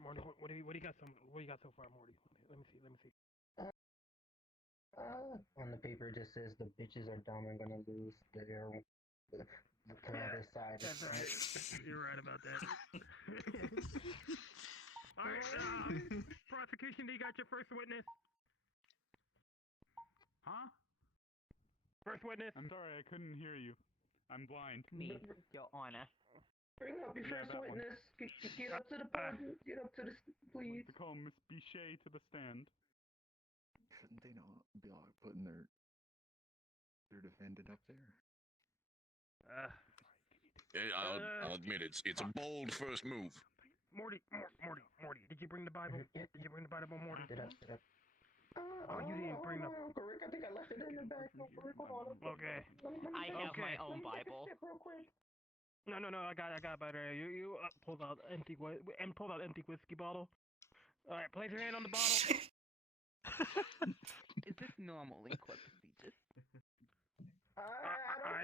Morty, what do you got? What do you got so far, Morty? Let me see. Let me see. On the paper it just says the bitches are dumb and gonna lose their the other side. That's right. You're right about that. All right, prosecution, do you got your first witness? Huh? First witness. I'm sorry, I couldn't hear you. I'm blind. Me, Your Honor. Bring up your Yeah, first that one. witness. Get up to the podium. Get up to the I'd please. like to call Miss Beiche to the stand. Shouldn't they not be like putting their defendant up there? I'll admit it's a bold first move. Morty. Did you bring the Bible? Did you bring the Bible, Morty? Get up. Oh, you didn't bring the. Correct. I think I left it in the back. No, correct. Hold on. Okay. I have my own Bible. Real quick. No. I got better. You pulled out empty whiskey bottle. All right, place your hand on the bottle. Is this normal in court procedures? I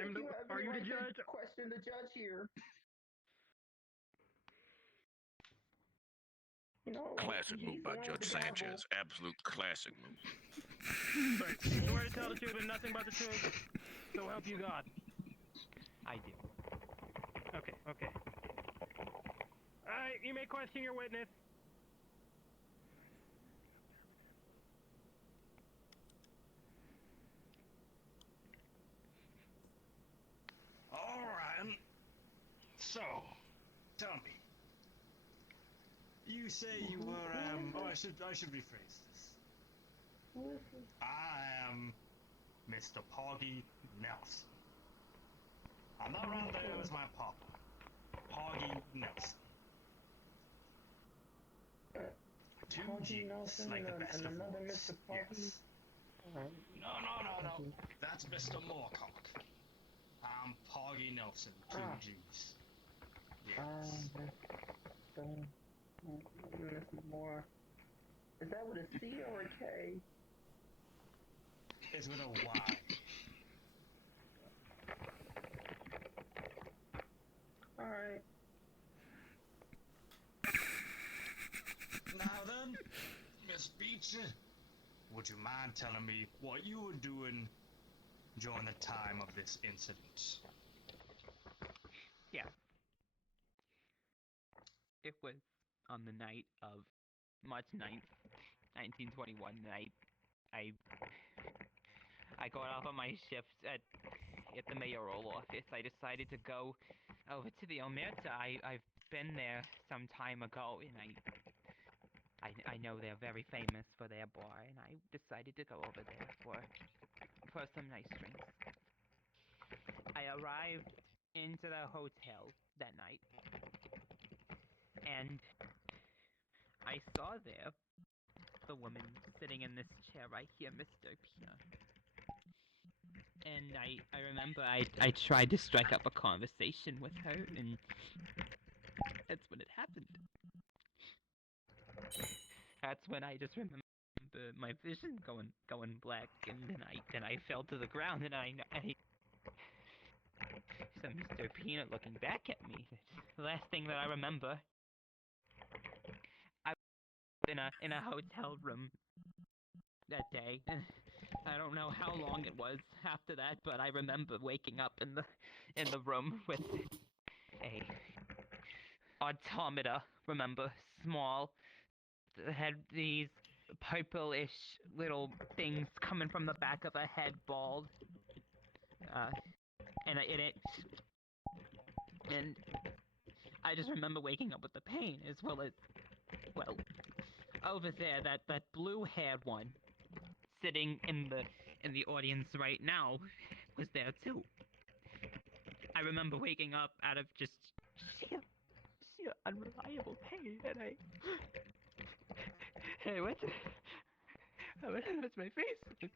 don't think you have are you the right judge? to question the judge here. You know, Classic move by he's Judge the Bible. Sanchez. Absolute classic move. Right. You swear to tell the truth and nothing but the truth. So help you God. I do. Okay. Alright, you may question your witness. Alright. So, tell me. You say you were, I should rephrase this. I am Mr. Poggy Nelson. I'm not around there as my papa. Poggy Nelson. 2 G's, like the best of boys. Yes. No. That's Mr. Moorcock. I'm Poggy Nelson, 2 G's. Yes. More. Is that with a C or a K? It's with a Y. Alright. Now then, Miss Beiche, would you mind telling me what you were doing during the time of this incident? Yeah. It was on the night of March 9th, 1921. I got off of my shift at the mayoral office. I decided to go over to the Omerta. I've been there some time ago, and I know they're very famous for their bar, and I decided to go over there for some nice drinks. I arrived into the hotel that night, and I saw there the woman sitting in this chair right here, Mr. Pina. And I remember I tried to strike up a conversation with her, and that's when it happened. That's when I just remember my vision going black, and then I fell to the ground, and I saw Mr. Peanut looking back at me. The last thing that I remember, I was in a hotel room that day. I don't know how long it was after that, but I remember waking up in the room with a automata. Remember, small, had these purplish little things coming from the back of a head, bald. And I just remember waking up with the pain, as well as, well, over there, that blue-haired one, sitting in the audience right now, was there too. I remember waking up out of just sheer unreliable pain, and I went to my face.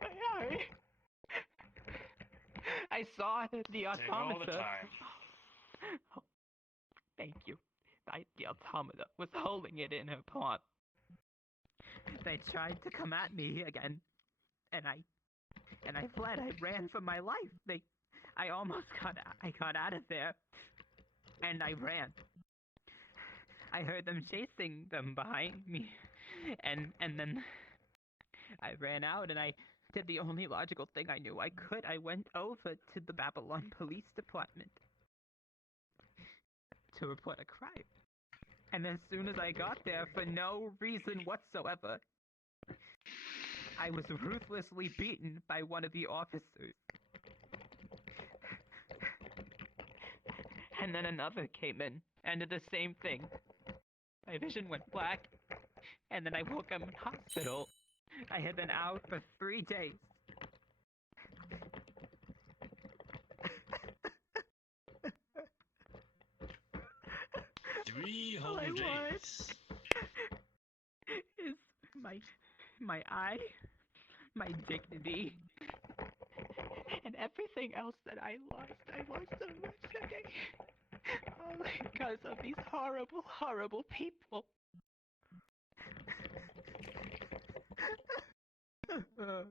My eye. I saw the automata. Take all the time. Oh, thank you. The automata was holding it in her palm. They tried to come at me again, and I fled. I ran for my life. I almost got out of there, and I ran. I heard them chasing them behind me, and then I ran out and I did the only logical thing I knew I could. I went over to the Babylon Police Department to report a crime. And as soon as I got there, for no reason whatsoever, I was ruthlessly beaten by one of the officers. And then another came in and did the same thing. My vision went black, and then I woke up in hospital. I had been out for 3 days. Three All whole I want days. is my eye, my dignity, and everything else that I lost. I lost so much that day. All because of these horrible, horrible people. I'm sorry.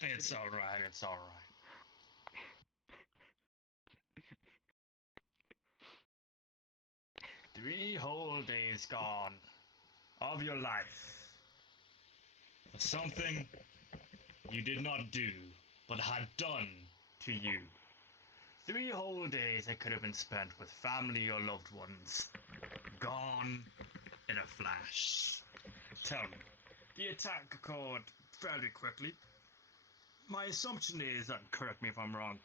It's alright, it's alright. Three whole days gone of your life for something you did not do, but had done to you. 3 whole days that could have been spent with family or loved ones, gone in a flash. Tell me, the attack occurred fairly quickly. My assumption is, and correct me if I'm wrong,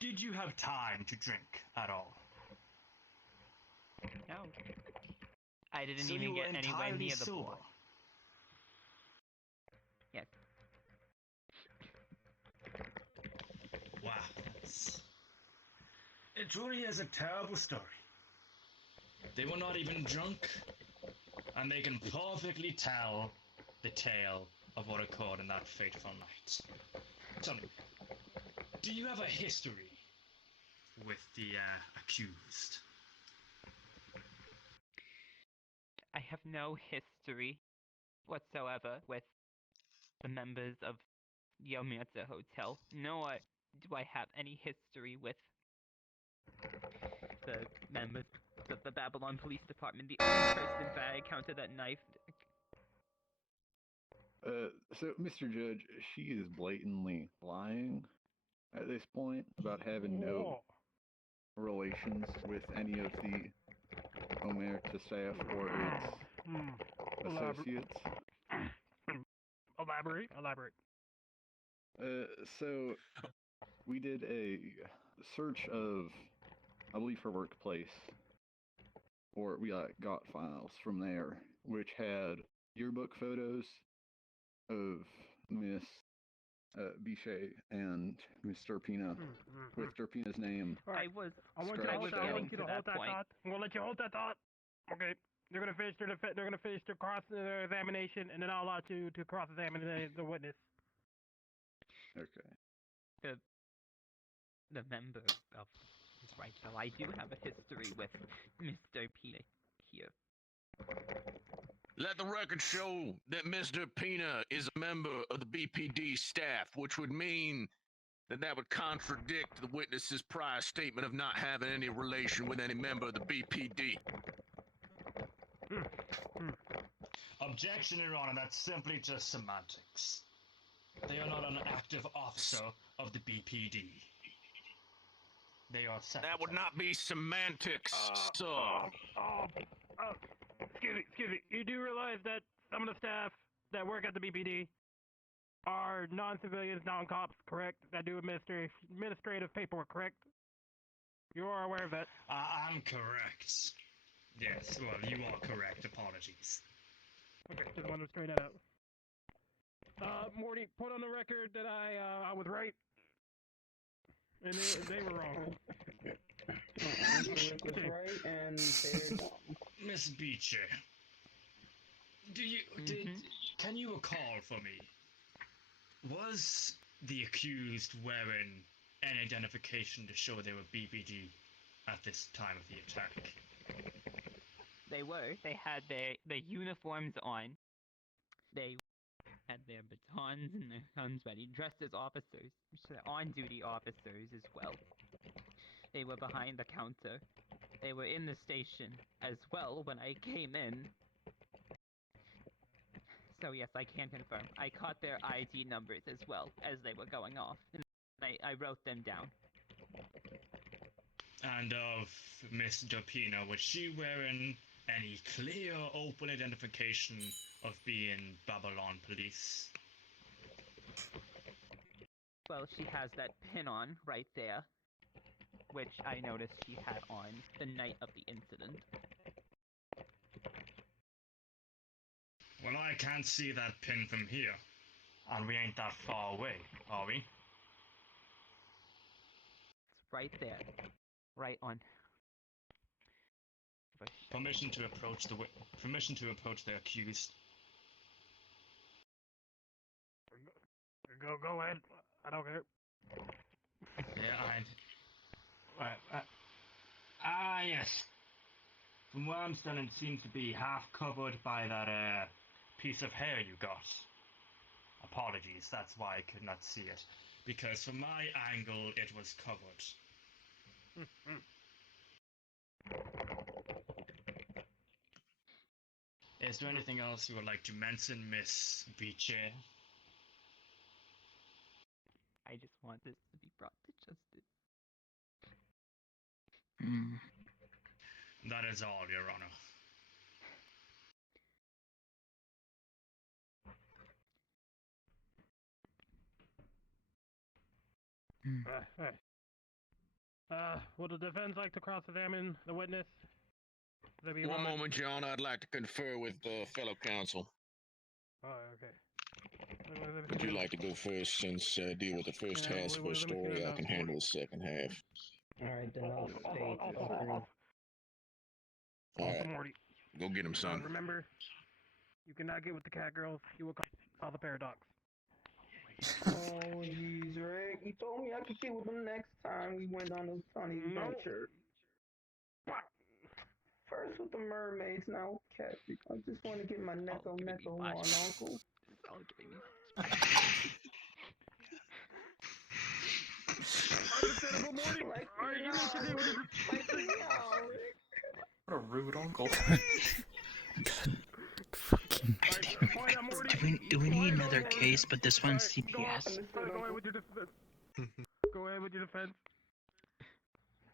did you have time to drink at all? No. I didn't So even you were get anywhere entirely near the sober. board. Yes. Wow, it truly is a terrible story. They were not even drunk, and they can perfectly tell the tale of what occurred in that fateful night. Tell me, do you have a history with the accused? I have no history whatsoever with the members of the Omerta Hotel, nor do I have any history with the members of the Babylon Police Department. The only person that I encountered that knife. So, Mr. Judge, she is blatantly lying at this point about having no relations with any of the Omerta staff or its associates. Elaborate. So, we did a search of, I believe, her workplace, or we got files from there, which had yearbook photos of Miss Beiche and Miss Derpina, with Derpina's name. All right. I want you to hold that thought. I'm gonna let you hold that thought. Okay. They're gonna finish their cross examination, and then I'll allow you to cross examine the witness. Okay. The member of right, so I do have a history with Mr. Pina here. Let the record show that Mr. Pina is a member of the BPD staff, which would mean that would contradict the witness's prior statement of not having any relation with any member of the BPD. Objection, Your Honor, that's simply just semantics. They are not an active officer of the BPD. They are separate. That would not be semantics, sir. Excuse me. You do realize that some of the staff that work at the BPD are non-civilians, non-cops, correct? That do administrative paperwork, correct? You are aware of that? I'm correct. Yes, well, you are correct. Apologies. Okay, just wanted to straighten that out. Morty, put on the record that I was right. And they were wrong. Rick was right, and they're wrong. Miss Beiche, can you recall for me, was the accused wearing an identification to show they were BPD at this time of the attack? They were. They had their uniforms on. had their batons and their guns ready, dressed as officers, on-duty officers as well. They were behind the counter. They were in the station as well when I came in. So yes, I can confirm. I caught their ID numbers as well as they were going off, and I wrote them down. And of Miss Dopina, was she wearing any clear, open identification of being Babylon police? Well, she has that pin on right there, which I noticed she had on the night of the incident. Well, I can't see that pin from here. And we ain't that far away, are we? It's right there. Right on. Permission to approach the accused. Go ahead. I don't care. Yeah, yes. From where I'm standing, it seems to be half covered by that piece of hair you got. Apologies, that's why I could not see it. Because from my angle, it was covered. Is there anything else you would like to mention, Miss Beiche? I just want this to be brought to justice. That is all, Your Honor. Would the defense like to cross-examine the witness? One moment, Your Honor. I'd like to confer with fellow counsel. Oh, okay. Would you like to go first since deal with the first half of the story? I can handle the second half. Alright, the note states approved. Alright, Morty. go get him, son. Remember, you cannot get with the cat girls. You will call the paradox. Oh, jeez, Rick. You told me I could get with them next time we went on a funny adventure. First with the mermaids, now cat. I just want to get my neko on, uncle. Understandable, Morty. Like, Alright, you know what to do. Rick. What a rude uncle. Fucking Point out, Morty. do we need another case, but this one's CPS? Go ahead with your defense. Go ahead with your defense.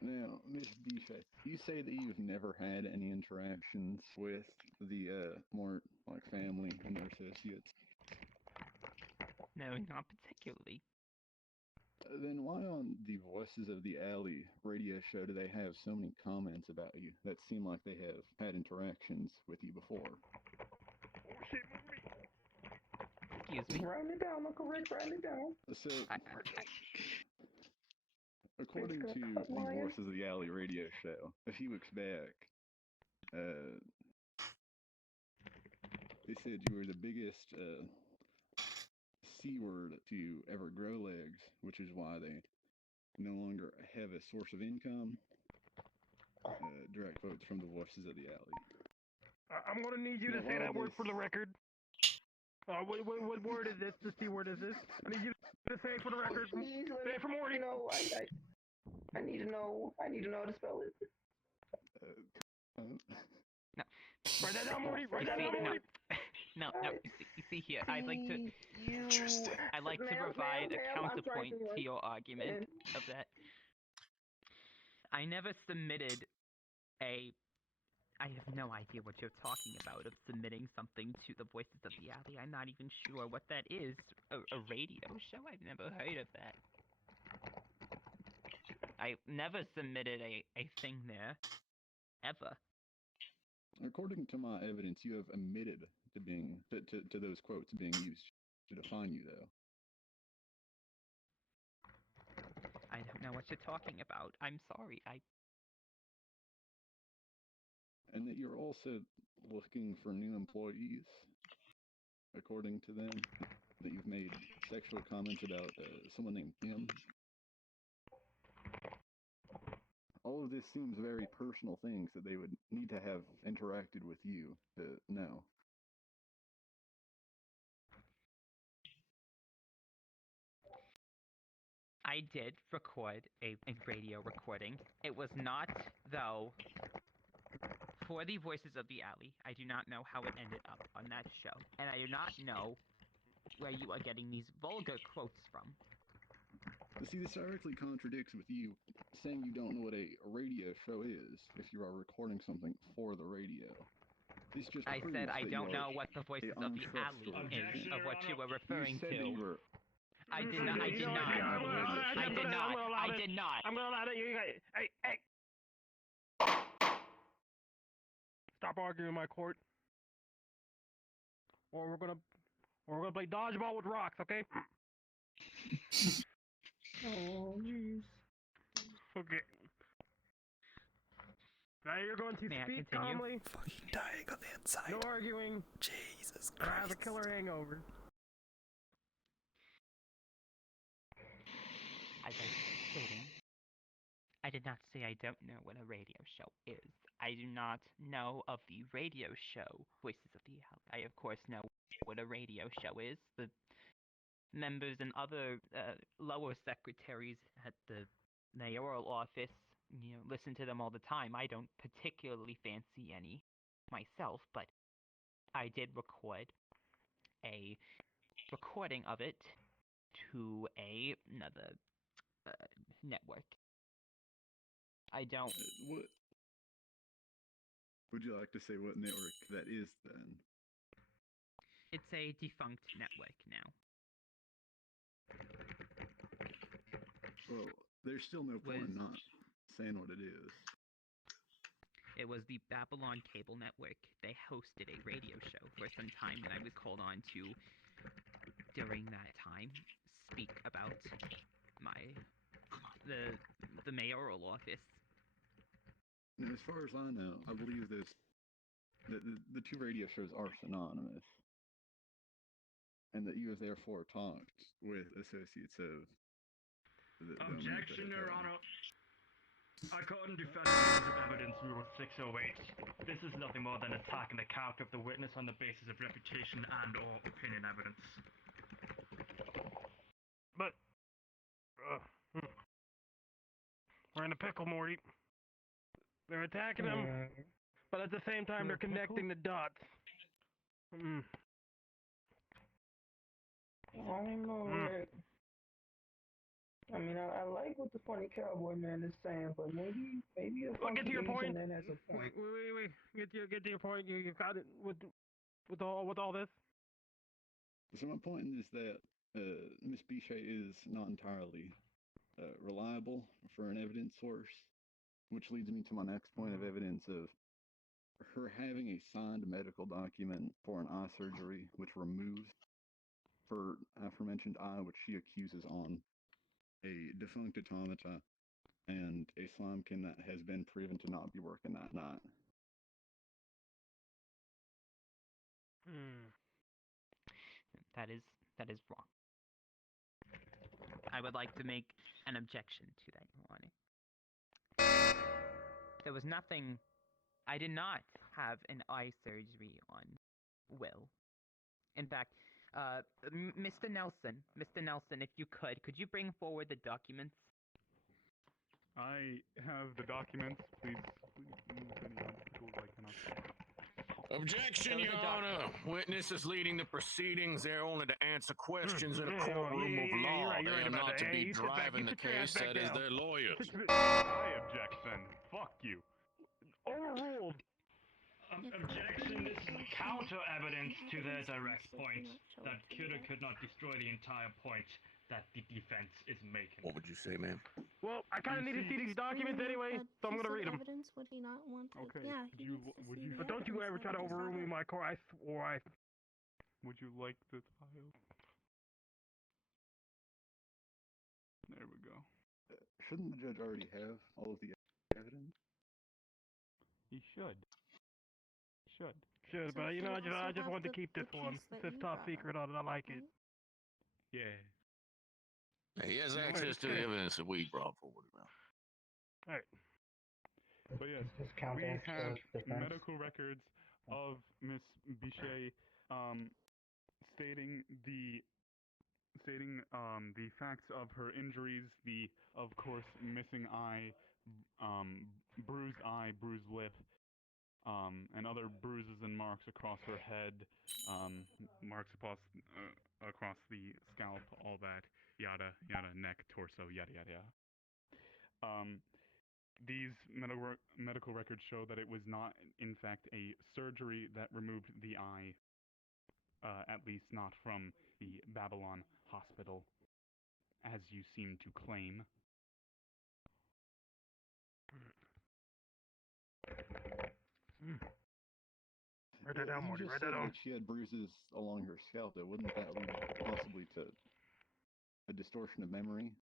Now, Miss Beiche, you say that you've never had any interactions with the more like family and their associates. No, not particularly. Then why on the Voices of the Alley radio show do they have so many comments about you that seem like they have had interactions with you before? Excuse me. Writing it down, Uncle Rick, writing it down. So, according to the Voices of the Alley radio show, a few weeks back, they said you were the biggest C-word to ever grow legs, which is why they no longer have a source of income. Direct quotes from the Voices of the Alley. I'm gonna need you to say that word for the record. What word is this? The C word is this? I need you to say it for the record. Please Say it for Morty. No, I need to know. I need to know how to spell it. No. Write that down, Morty. Write that down, Morty. No. You see here, I'd like to provide a counterpoint to your argument of that. I never submitted I have no idea what you're talking about of submitting something to the Voices of the Alley. I'm not even sure what that is. A radio show? I've never heard of that. I never submitted a thing there. Ever. According to my evidence, you have admitted to being to those quotes being used to define you, though. I don't know what you're talking about. I'm sorry. And that you're also looking for new employees, according to them, that you've made sexual comments about someone named Kim. All of this seems very personal things that they would need to have interacted with you to know. I did record a radio recording. It was not, though, for the Voices of the Alley. I do not know how it ended up on that show. And I do not know where you are getting these vulgar quotes from. But see, this directly contradicts with you saying you don't know what a radio show is if you are recording something for the radio. This just I proves said I that don't you are know what the Voices of the Alley is, of what you were referring you said to. That you were. I did not. I You did know not. what, I I'm did not. I did not. I'm gonna allow it. You guys, hey. Stop arguing in my court. Or we're gonna play dodgeball with rocks, okay? Oh, jeez. Okay. Now you're going to May I speak continue? calmly. Fucking dying on the inside. No arguing. Jesus Or Christ. have a killer hangover. As I was stating, I did not say I don't know what a radio show is. I do not know of the radio show Voices of the Alley. I, of course, know what a radio show is. The members and other lower secretaries at the mayoral office, listen to them all the time. I don't particularly fancy any myself, but I did record a recording of it to another network. I don't. What? Would you like to say what network that is then? It's a defunct network now. Well, there's still no point in not saying what it is. It was the Babylon Cable Network. They hosted a radio show for some time, and I was called on to, during that time, speak about the mayoral office. Now, as far as I know, I believe the two radio shows are synonymous, and that you have therefore talked with associates of the Objection, Omerta Your Hotel. Honor. According to Federal Rules of Evidence Rule 608, this is nothing more than attacking the character of the witness on the basis of reputation and/or opinion evidence. But we're in a pickle, Morty. They're attacking him, but at the same time they're connecting the dots. I don't know, Rick. I mean, I like what the funny cowboy man is saying, but maybe a Well, get to your point. Asian man has a point. Wait. Get to your point. You got it with all this. So my point is that Miss Beiche is not entirely reliable for an evidence source, which leads me to my next point of evidence of her having a signed medical document for an eye surgery, which removes her aforementioned eye, which she accuses on a defunct automata and a slimekin that has been proven to not be working that night. That is wrong. I would like to make an objection to that, Your Honor. There was nothing. I did not have an eye surgery on Will. In fact, Mr. Nelson, if you could you bring forward the documents? I have the documents. Please move any obstacles I cannot. Objection, Your Honor. Witness is leading the proceedings. They're only to answer questions in a courtroom of law. You're right They are about not that. to be Hey, you sit back, driving you the sit your ass case. back That is down. their lawyers. I object then. Fuck you. Overruled. Objection, this is counter evidence to their direct point that could not destroy the entire point that the defense is making. What would you say, ma'am? Well, I kind of need to see these documents anyway, so I'm gonna read them. Evidence would he not want to? Okay. Yeah, he You- needs to would see you- the But don't you ever evidence try to that he overrule me, saw. my core. Would you like the file? There we go. Shouldn't the judge already have all of the evidence? He should. Should. Should, So but he I also just has wanted to keep the this one. case that This you top brought secret up, on it. I like it. right? Yeah. He has access to the evidence that we brought forward. All right. So yes, Just count we as have defense. medical records of Miss Beiche stating the stating the facts of her injuries, the, of course, missing eye, bruised lip, and other bruises and marks across her head, marks across the scalp, all that, yada yada, neck, torso, yada yada yada. These medical records show that it was not, in fact, a surgery that removed the eye, at least not from the Babylon hospital, as you seem to claim. Write that down, Morty. You Write just that said down. that she had bruises along her scalp, though. Wouldn't that lead possibly to a distortion of memory?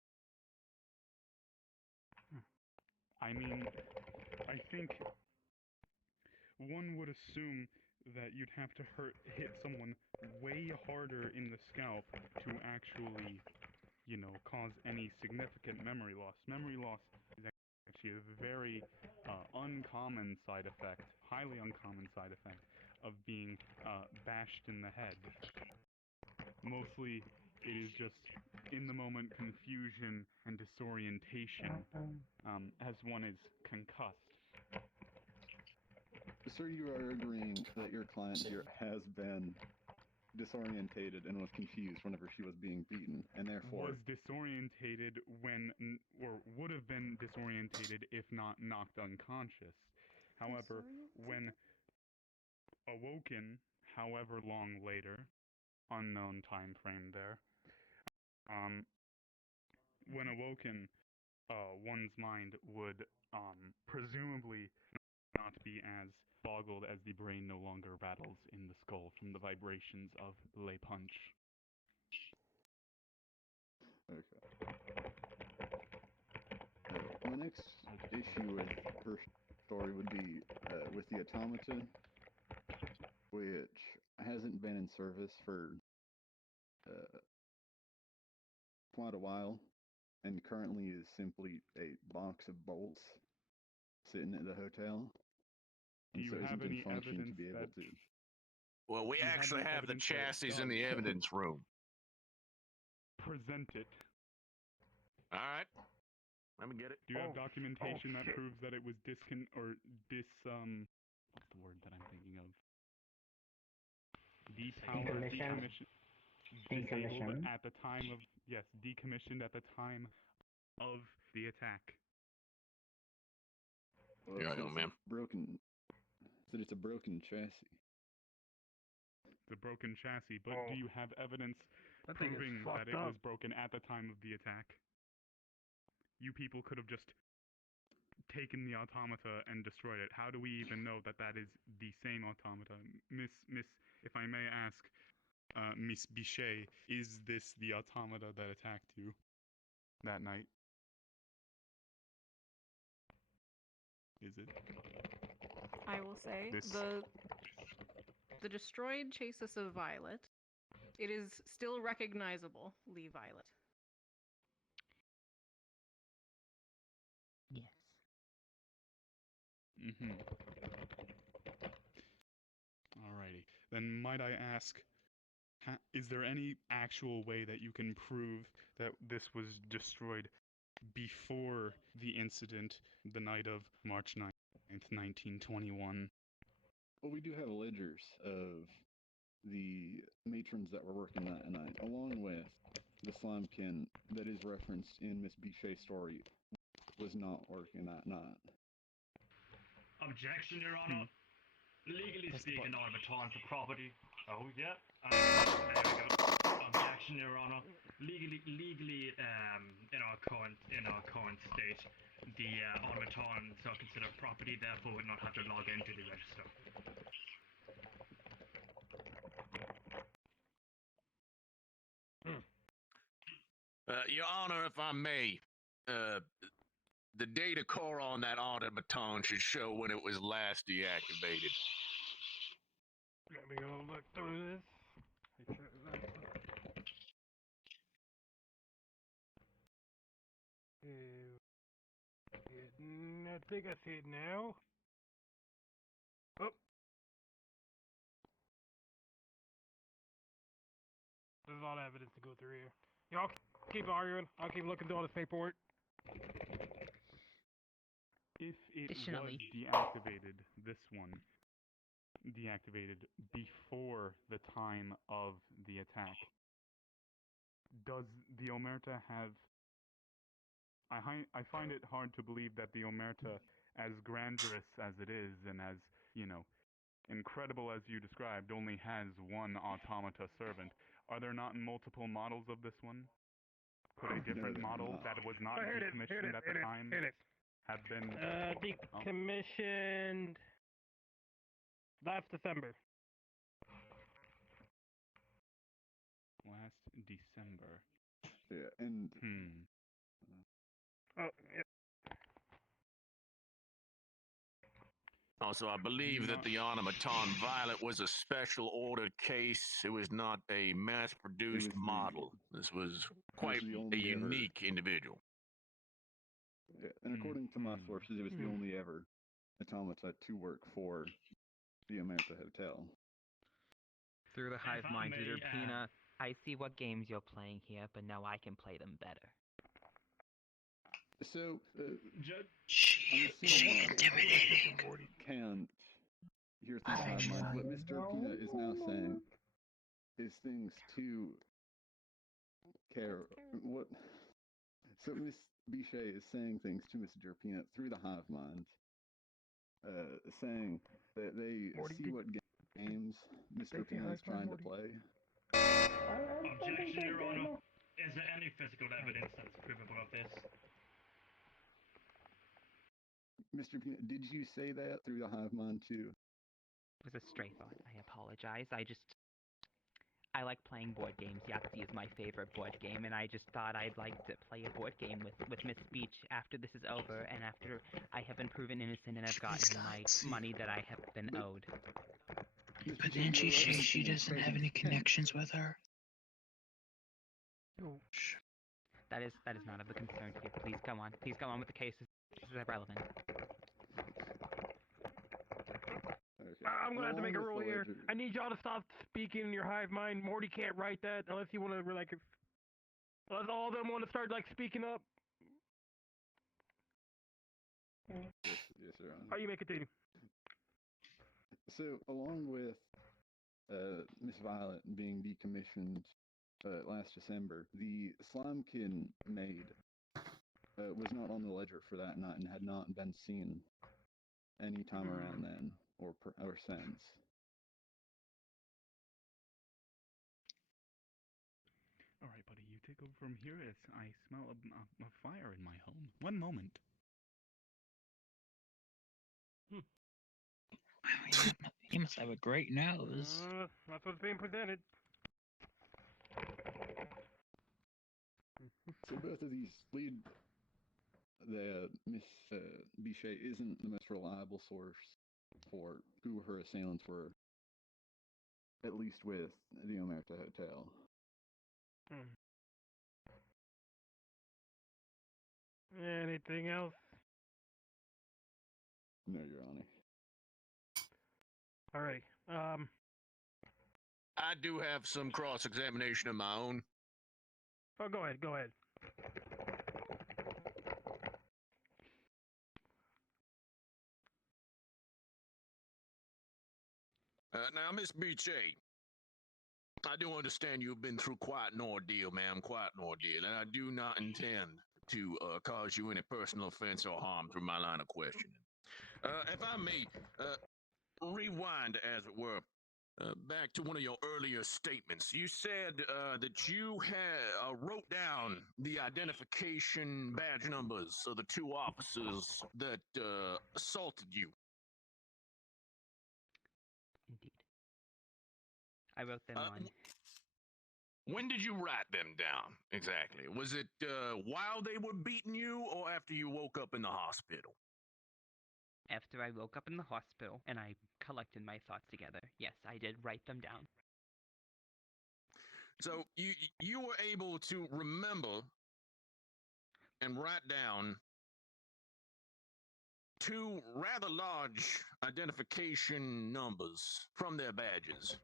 I mean, I think one would assume that you'd have to hit someone way harder in the scalp to actually, cause any significant memory loss. Memory loss is actually a very uncommon side effect, highly uncommon side effect of being bashed in the head. Mostly, it is just in the moment confusion and disorientation as one is concussed. Sir, you are agreeing that your client here has been disorientated and was confused whenever she was being beaten, and therefore was disorientated or would have been disorientated if not knocked unconscious. However, when awoken, however long later, unknown time frame there, when awoken, one's mind would presumably not be as boggled as the brain no longer rattles in the skull from the vibrations of Le Punch. Okay. My next issue with her story would be with the automata, which hasn't been in service for quite a while, and currently is simply a box of bolts sitting at the hotel. Do you have any evidence to be able to? Well, we actually have the chassis in the evidence room. Present it. All right. Let me get it. Do you have documentation that proves that it was what's the word that I'm thinking of? Disabled at the time of, decommissioned at the time of the attack. Well, Here I go, ma'am. Broken. Said it's a broken chassis. The broken chassis, but do you have evidence That thing is proving that it fucked up. was broken at the time of the attack? You people could have just taken the automata and destroyed it. How do we even know that that is the same automata? Miss, if I may ask, Miss Beiche, is this the automata that attacked you that night? Is it? I will say the destroyed chassis of Violet. It is still recognizable, Lee Violet. Yes. Mm-hmm. Alrighty. Then might I ask, is there any actual way that you can prove that this was destroyed before the incident, the night of March 9th, 1921? Well, we do have ledgers of the matrons that were working that night, along with the slimekin that is referenced in Miss Beiche's story was not working that night. Objection, Your Honor. Legally speaking, I have a time for property. Oh, yeah. There we go. Objection, Your Honor. Legally, in our current state, the automatons are considered property, therefore would not have to log into the register. Your Honor, if I may, the data core on that automaton should show when it was last deactivated. Let me go look through this. I think I see it now. Oh. There's a lot of evidence to go through here. Y'all keep arguing. I'll keep looking through all this paperwork. If it was Additionally- deactivated, this one deactivated before the time of the attack, does the Omerta have... I find it hard to believe that the Omerta, as grandiose as it is, and as, incredible as you described, only has one automata servant. Are there not multiple models of this one? Could a different model that was not decommissioned at the time have been... Decommissioned last December. Last December. Yeah, and Oh, yeah. Also, I believe that the automaton Violet was a special ordered case. It was not a mass-produced model. This was quite a unique individual. Yeah, and according to my sources, it was the only ever automata to work for the Omerta Hotel. Through the hive mind, may Leader add- Pina, I see what games you're playing here, but now I can play them better. So, She intimidating. can't hear things out of mind. What Mr. Pina is now saying is things to care. What? So Miss Beiche is saying things to Mr. Pina through the hive mind, saying that they see what games Mr. Pina is trying to play. Objection, Your Honor. Is there any physical evidence that's provable of this? Mr. Pina, did you say that through the hive mind too? It was a stray thought. I apologize. I like playing board games. Yahtzee is my favorite board game, and I just thought I'd like to play a board game with Miss Beach after this is over, and after I have been proven innocent and I've gotten my money that I have been owed. But didn't she say she doesn't have any connections with her? That is not of a concern to you. Please go on. Please go on with the case. This is irrelevant. Okay. I'm gonna have to make a Along rule with the here. ledger- I need y'all to stop speaking in your hive mind. Morty can't write that unless you want to unless all of them want to start speaking up. Yes, Your Honor. How you make it, Dave? So, along with Miss Violet being decommissioned last December, the Slimekin maid was not on the ledger for that night and had not been seen any time around then or since. All right, buddy, you take over from here as I smell a fire in my home. One moment. He must have a great nose. That's what's being presented. So both of these lead that Miss Beiche isn't the most reliable source for who her assailants were, at least with the Omerta Hotel. Anything else? No, Your Honor. All right. I do have some cross-examination of my own. Oh, go ahead. Go ahead. Now, Miss Beiche, I do understand you've been through quite an ordeal, ma'am, quite an ordeal, and I do not intend to cause you any personal offense or harm through my line of questioning. If I may rewind, as it were, back to one of your earlier statements. You said that you wrote down the identification badge numbers of the two officers that assaulted you. Indeed. I wrote them on. When did you write them down, exactly? Was it while they were beating you or after you woke up in the hospital? After I woke up in the hospital and I collected my thoughts together, yes, I did write them down. So you were able to remember and write down two rather large identification numbers from their badges.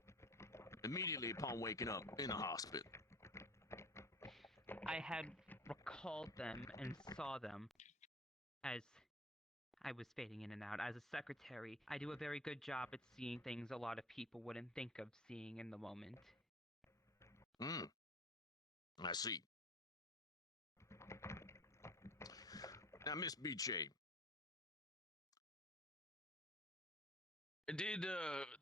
immediately upon waking up in the hospital? I had recalled them and saw them as I was fading in and out. As a secretary, I do a very good job at seeing things a lot of people wouldn't think of seeing in the moment. I see. Now, Miss Beiche, did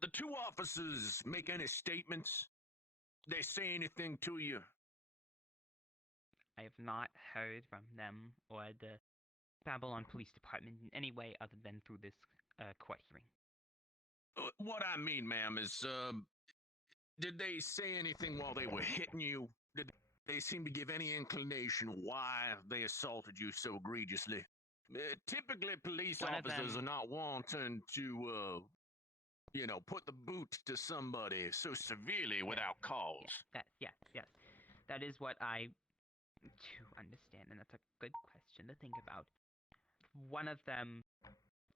the two officers make any statements? They say anything to you? I have not heard from them or the Babylon Police Department in any way other than through this court hearing. What I mean, ma'am, is, did they say anything while they were hitting you? Did they seem to give any inclination why they assaulted you so egregiously? Typically, police officers are not wanting to, put the boot to somebody so severely without cause. Yes. That is what I do understand, and that's a good question to think about. One of them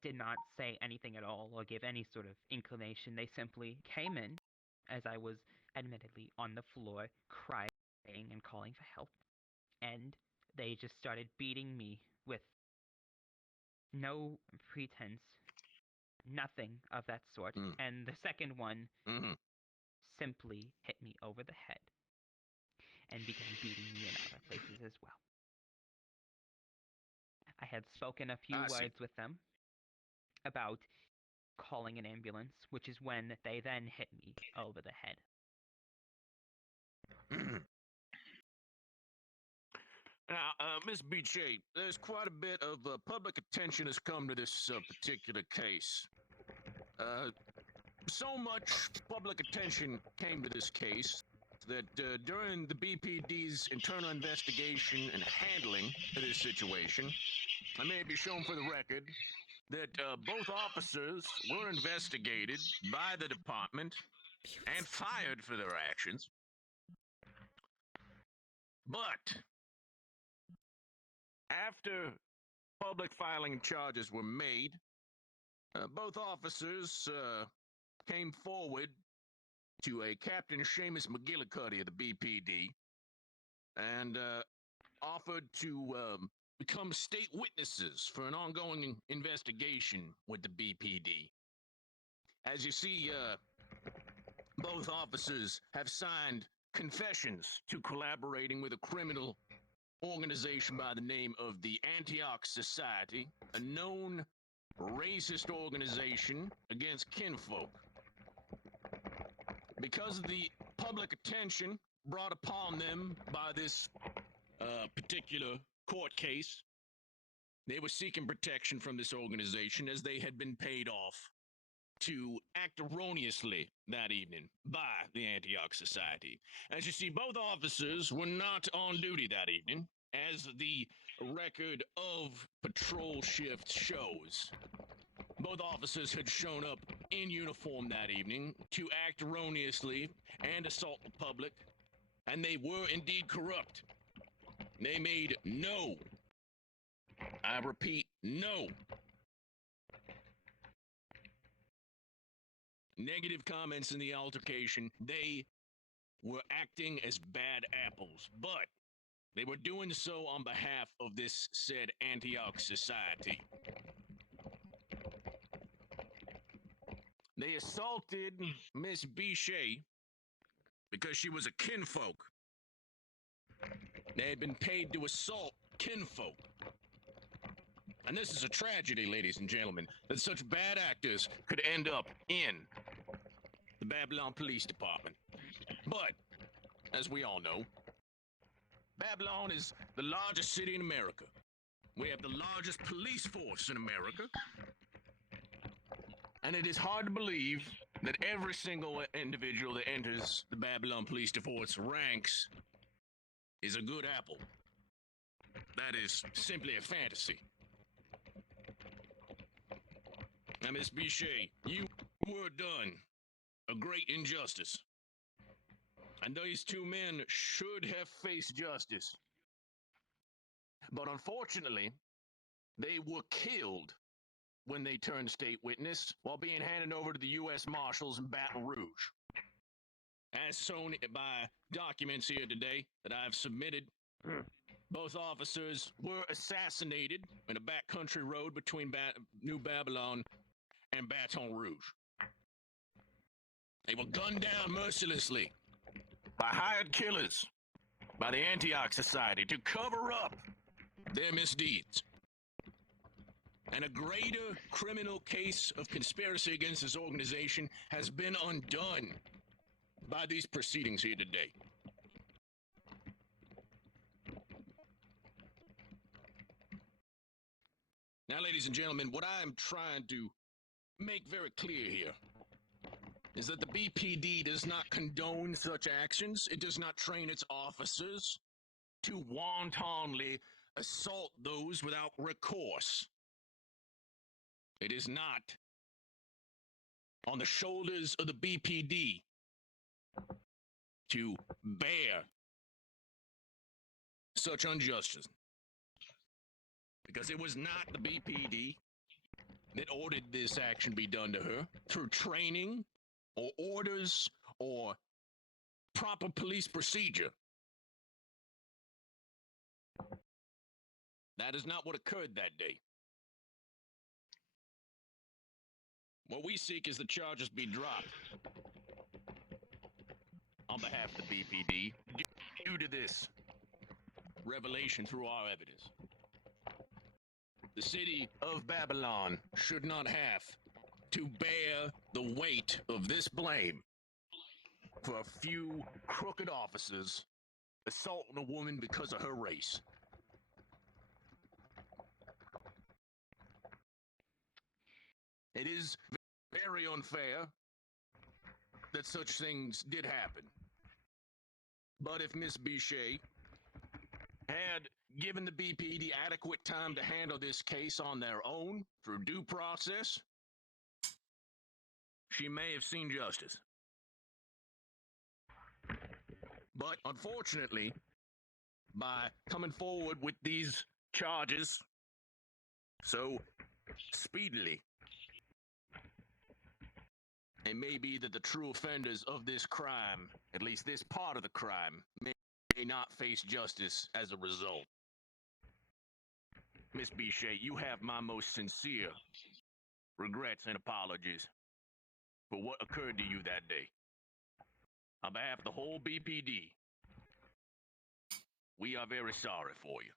did not say anything at all or give any sort of inclination. They simply came in as I was admittedly on the floor crying and calling for help, and they just started beating me with no pretense, nothing of that sort. And the second one simply hit me over the head and began beating me in other places as well. I had spoken a few words with them about calling an ambulance, which is when they then hit me over the head. Now, Miss Beiche, there's quite a bit of public attention has come to this particular case. So much public attention came to this case that during the BPD's internal investigation and handling of this situation, I may be shown for the record that both officers were investigated by the department and fired for their actions. But after public filing charges were made, both officers came forward to a Captain Seamus McGillicuddy of the BPD and offered to become state witnesses for an ongoing investigation with the BPD. As you see, both officers have signed confessions to collaborating with a criminal organization by the name of the Antioch Society, a known racist organization against kinfolk. Because of the public attention brought upon them by this particular court case, they were seeking protection from this organization as they had been paid off to act erroneously that evening by the Antioch Society. As you see, both officers were not on duty that evening, as the record of patrol shift shows. Both officers had shown up in uniform that evening to act erroneously and assault the public, and they were indeed corrupt. They made no, I repeat, no negative comments in the altercation. They were acting as bad apples, but they were doing so on behalf of this said Antioch Society. They assaulted Miss Beiche because she was a kinfolk. They had been paid to assault kinfolk. And this is a tragedy, ladies and gentlemen, that such bad actors could end up in the Babylon Police Department. But, as we all know, Babylon is the largest city in America. We have the largest police force in America. And it is hard to believe that every single individual that enters the Babylon Police Force ranks is a good apple. That is simply a fantasy. Now, Miss Beiche, you were done a great injustice. And these two men should have faced justice. But unfortunately, they were killed when they turned state witness while being handed over to the U.S. Marshals in Baton Rouge. as shown by documents here today that I've submitted, both officers were assassinated in a backcountry road between New Babylon and Baton Rouge. They were gunned down mercilessly by hired killers, by the Antioch Society to cover up their misdeeds. And a greater criminal case of conspiracy against this organization has been undone by these proceedings here today. Now, ladies and gentlemen, what I am trying to make very clear here is that the BPD does not condone such actions. It does not train its officers to wantonly assault those without recourse. It is not on the shoulders of the BPD to bear such injustice. Because it was not the BPD that ordered this action be done to her through training or orders or proper police procedure. That is not what occurred that day. What we seek is the charges be dropped on behalf of the BPD due to this revelation through our evidence. The city of Babylon should not have to bear the weight of this blame for a few crooked officers assaulting a woman because of her race. It is very unfair that such things did happen. But if Miss Beiche had given the BPD adequate time to handle this case on their own through due process, she may have seen justice. But unfortunately, by coming forward with these charges so speedily, it may be that the true offenders of this crime, at least this part of the crime, may not face justice as a result. Miss Beiche, you have my most sincere regrets and apologies for what occurred to you that day. On behalf of the whole BPD, we are very sorry for you.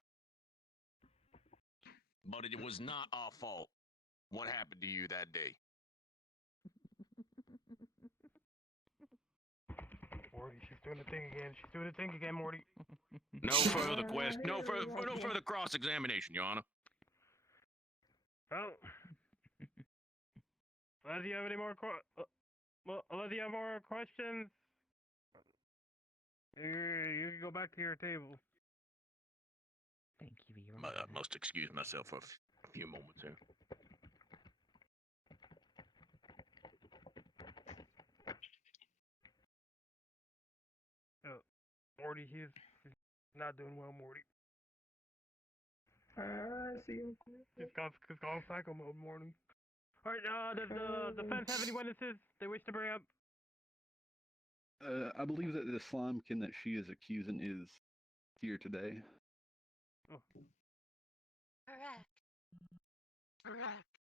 But it was not our fault what happened to you that day. Morty, she's doing the thing again. She's doing the thing again, Morty. No further no further cross-examination, Your Honor. Well, unless you have any more unless you have more questions, you can go back to your table. Thank you, Your Honor. I must excuse myself for a few moments here. Morty, he's not doing well, Morty. I see him. He's gone psycho mode, Morty. Alright, does the defense have any witnesses they wish to bring up? I believe that the slimekin that she is accusing is here today. Oh. Correct. Correct.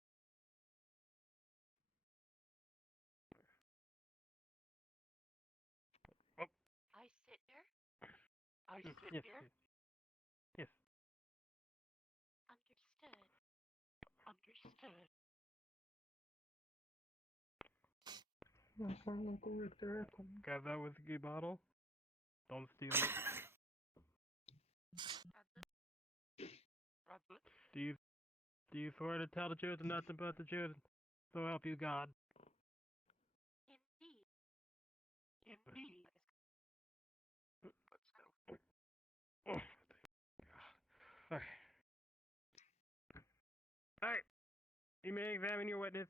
Oh. I sit here. I sit Yes. here. Yes. Understood. Understood. Grab that whiskey bottle. Don't steal it. Do you swear to tell the truth and nothing but the truth? So help you God. Indeed. Indeed. Let's go. Okay. Alright. You may examine your witness.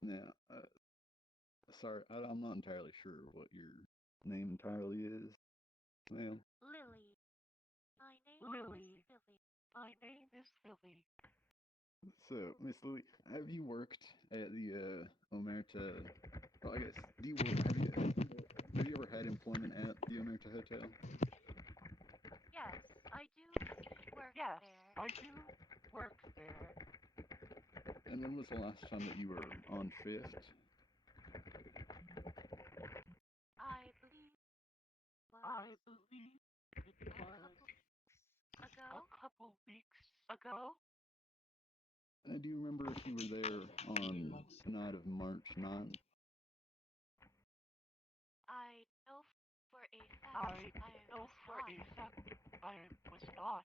Now, sorry, I'm not entirely sure what your name entirely is, ma'am. Lily. My name is Lily. My name is Lily. So, Miss Lily, have you worked at the Omerta? Well, I guess do you work? Have you ever had employment at the Omerta Hotel? Yes, I do work Yes, there. I do work there. And when was the last time that you were on shift? I believe I believe it was ago. a couple weeks ago. Do you remember if you were there on the night of March 9th? I know for a fact I I know was for not. a fact I was not.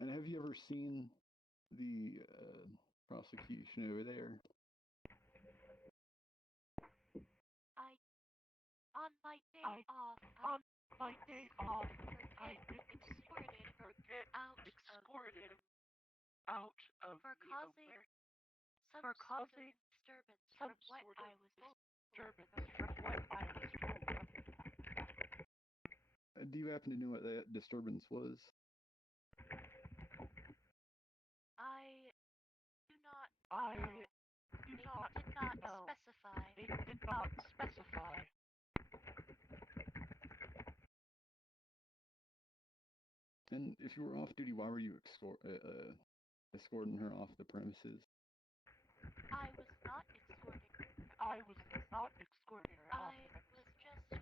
And have you ever seen the prosecution over there? On my day off, On my day off, I get escorted out of for the causing Omerta, some for sort of causing disturbance some from what sort I of was told. disturbance from what I was told. Do you happen to know what that disturbance was? I do not I know. do They not did not know. specify. They did not specify. And if you were off duty, why were you escorting her off the premises? I was not escorting. I was not escorting her off. I was just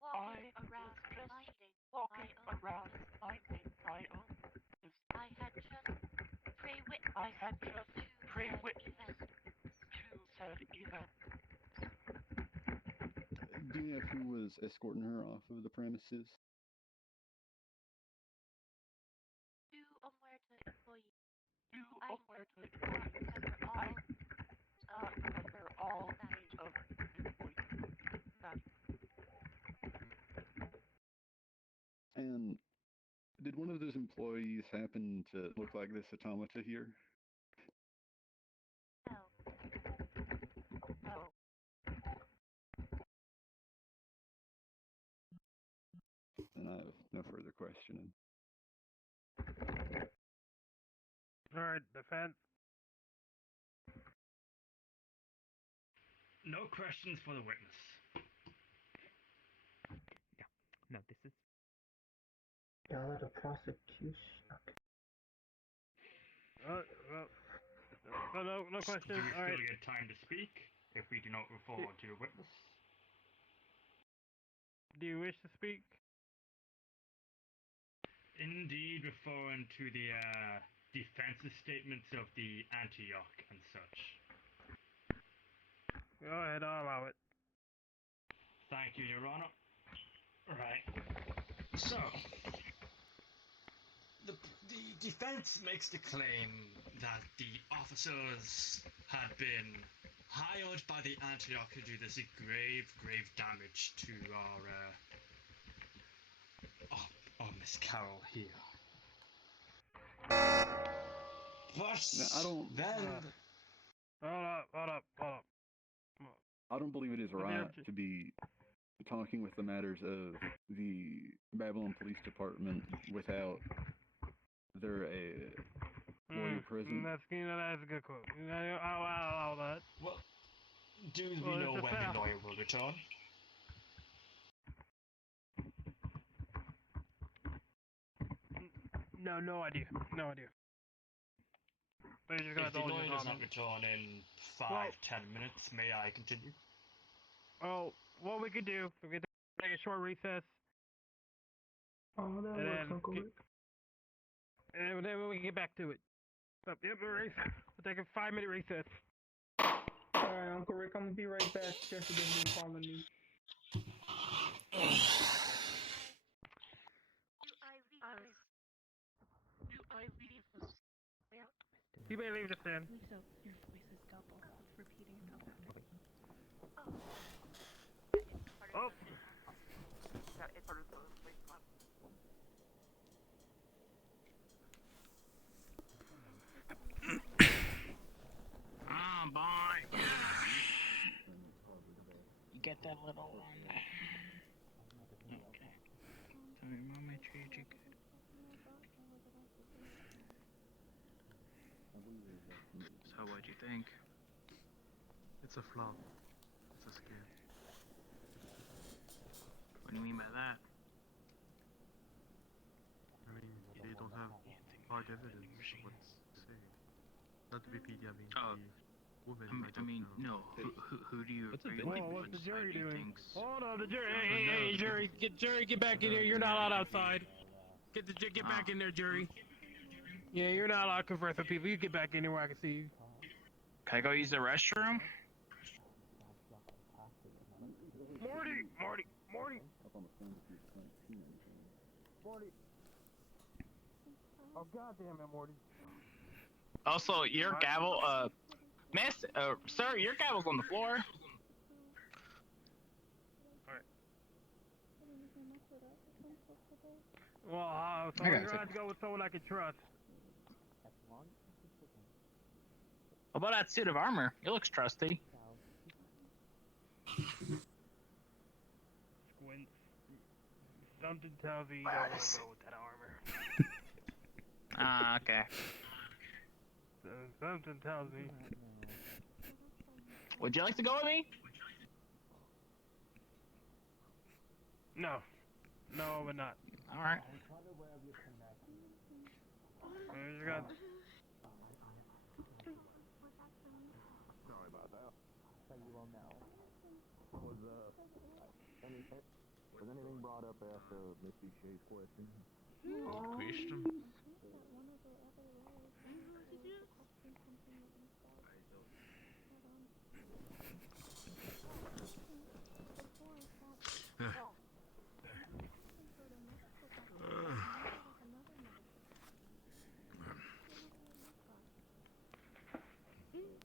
walking around minding walking my own around business. minding my own business. I had just pre-witnessed I had just two pre-witnessed said events. two said events. Do you know who was escorting her off of the premises? Two Omerta employees. Two I Omerta do not remember all remember all that. of employees. And did one of those employees happen to look like this automata here? No. No. And I have no further questioning. Alright, defense. No questions for the witness. Yeah. No, this is. Y'all are the prosecution. Well, no questions. Do we still Alright. get time to speak if we do not move forward to a witness? Do you wish to speak? Indeed, referring to the defensive statements of the Antioch and such. Go ahead, I'll allow it. Thank you, Your Honor. Right. So, the defense makes the claim that the officers had been hired by the Antioch to do this grave damage to our Miss Carrol here. But I don't. then Hold up. I don't believe it is right to be talking with the matters of the Babylon Police Department without their lawyer present. That's a good quote. I'll allow that. well, do we know when the lawyer will return? No idea. If the lawyer does not return in 5-10 minutes, may I continue? Oh, what we could do, we could take a short recess, Oh, that and works, Uncle Rick. and then we can get back to it. Yep, we'll take a 5-minute recess. Alright, Uncle Rick, I'm gonna be right back. Jessica's been calling me. Do I leave this? You may leave the stand. Lisa, your voice is double. It's repeating itself after. Oh. Boy. You get that little one. Okay. So your mom made sure you good. So what'd you think? It's a flop. It's a scam. What do you mean by that? I mean, they don't have hard evidence of what to say. Not the BPD, I mean the woman. I mean, no. Who do you agree with? What's the jury doing? Thinks... Hold on, the jury. Hey, jury, get back in here. You're not allowed outside. Get back in there, jury. Yeah, you're not allowed to converse with people. You get back in here where I can see you. Can I go use the restroom? Morty. Oh, goddamn it, Morty. Also, your gavel, sir, your gavel's on the floor. Alright. Well, so you're gonna have to go with someone I can trust. How about that suit of armor? It looks trusty. Squint. Something tells me you don't want to go with that armor. Okay. Something tells me. Would you like to go with me? No, we're not. All right. You got... Sorry about that. So you all know. Was anything brought up after Missy Shea's question? Question?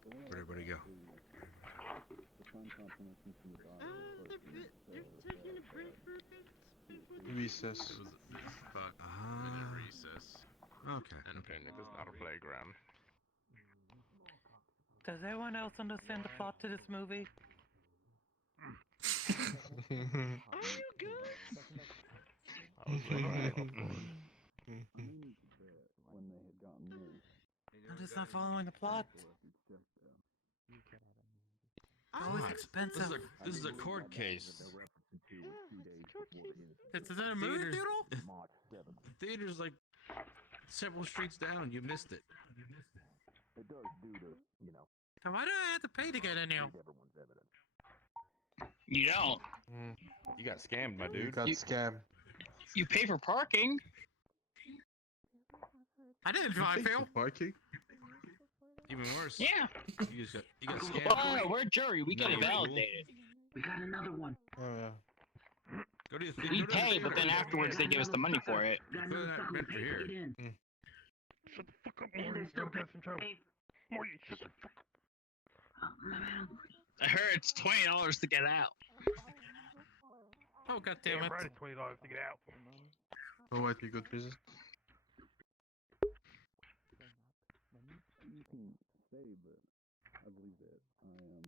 Where'd everybody go? Recess. Recess. Okay. And apparently there's not a playground. Does anyone else understand the plot to this movie? Are you good? I was I'm just not following the plot. Oh, it's expensive. This is a court case. Is that a movie theater? The theater's like several streets down. You missed it. It does do to, So why do I have to pay to get in here? You don't. You got scammed, my dude. You got scammed. You pay for parking. I didn't drive, Phil. Parking? Even worse. Yeah. You got scammed. Oh, we're jury. We got it validated. We got another one. Oh yeah. Go to the We pay, but then afterwards they give us the money for it. Put that mentor here. Shut the fuck up, Morty. Don't get in trouble. Morty, shut the fuck up. I heard it's $20 to get out. Oh, goddamn it. Right, it's $20 to get out. Oh, what, you good business? You can say, but I believe that I am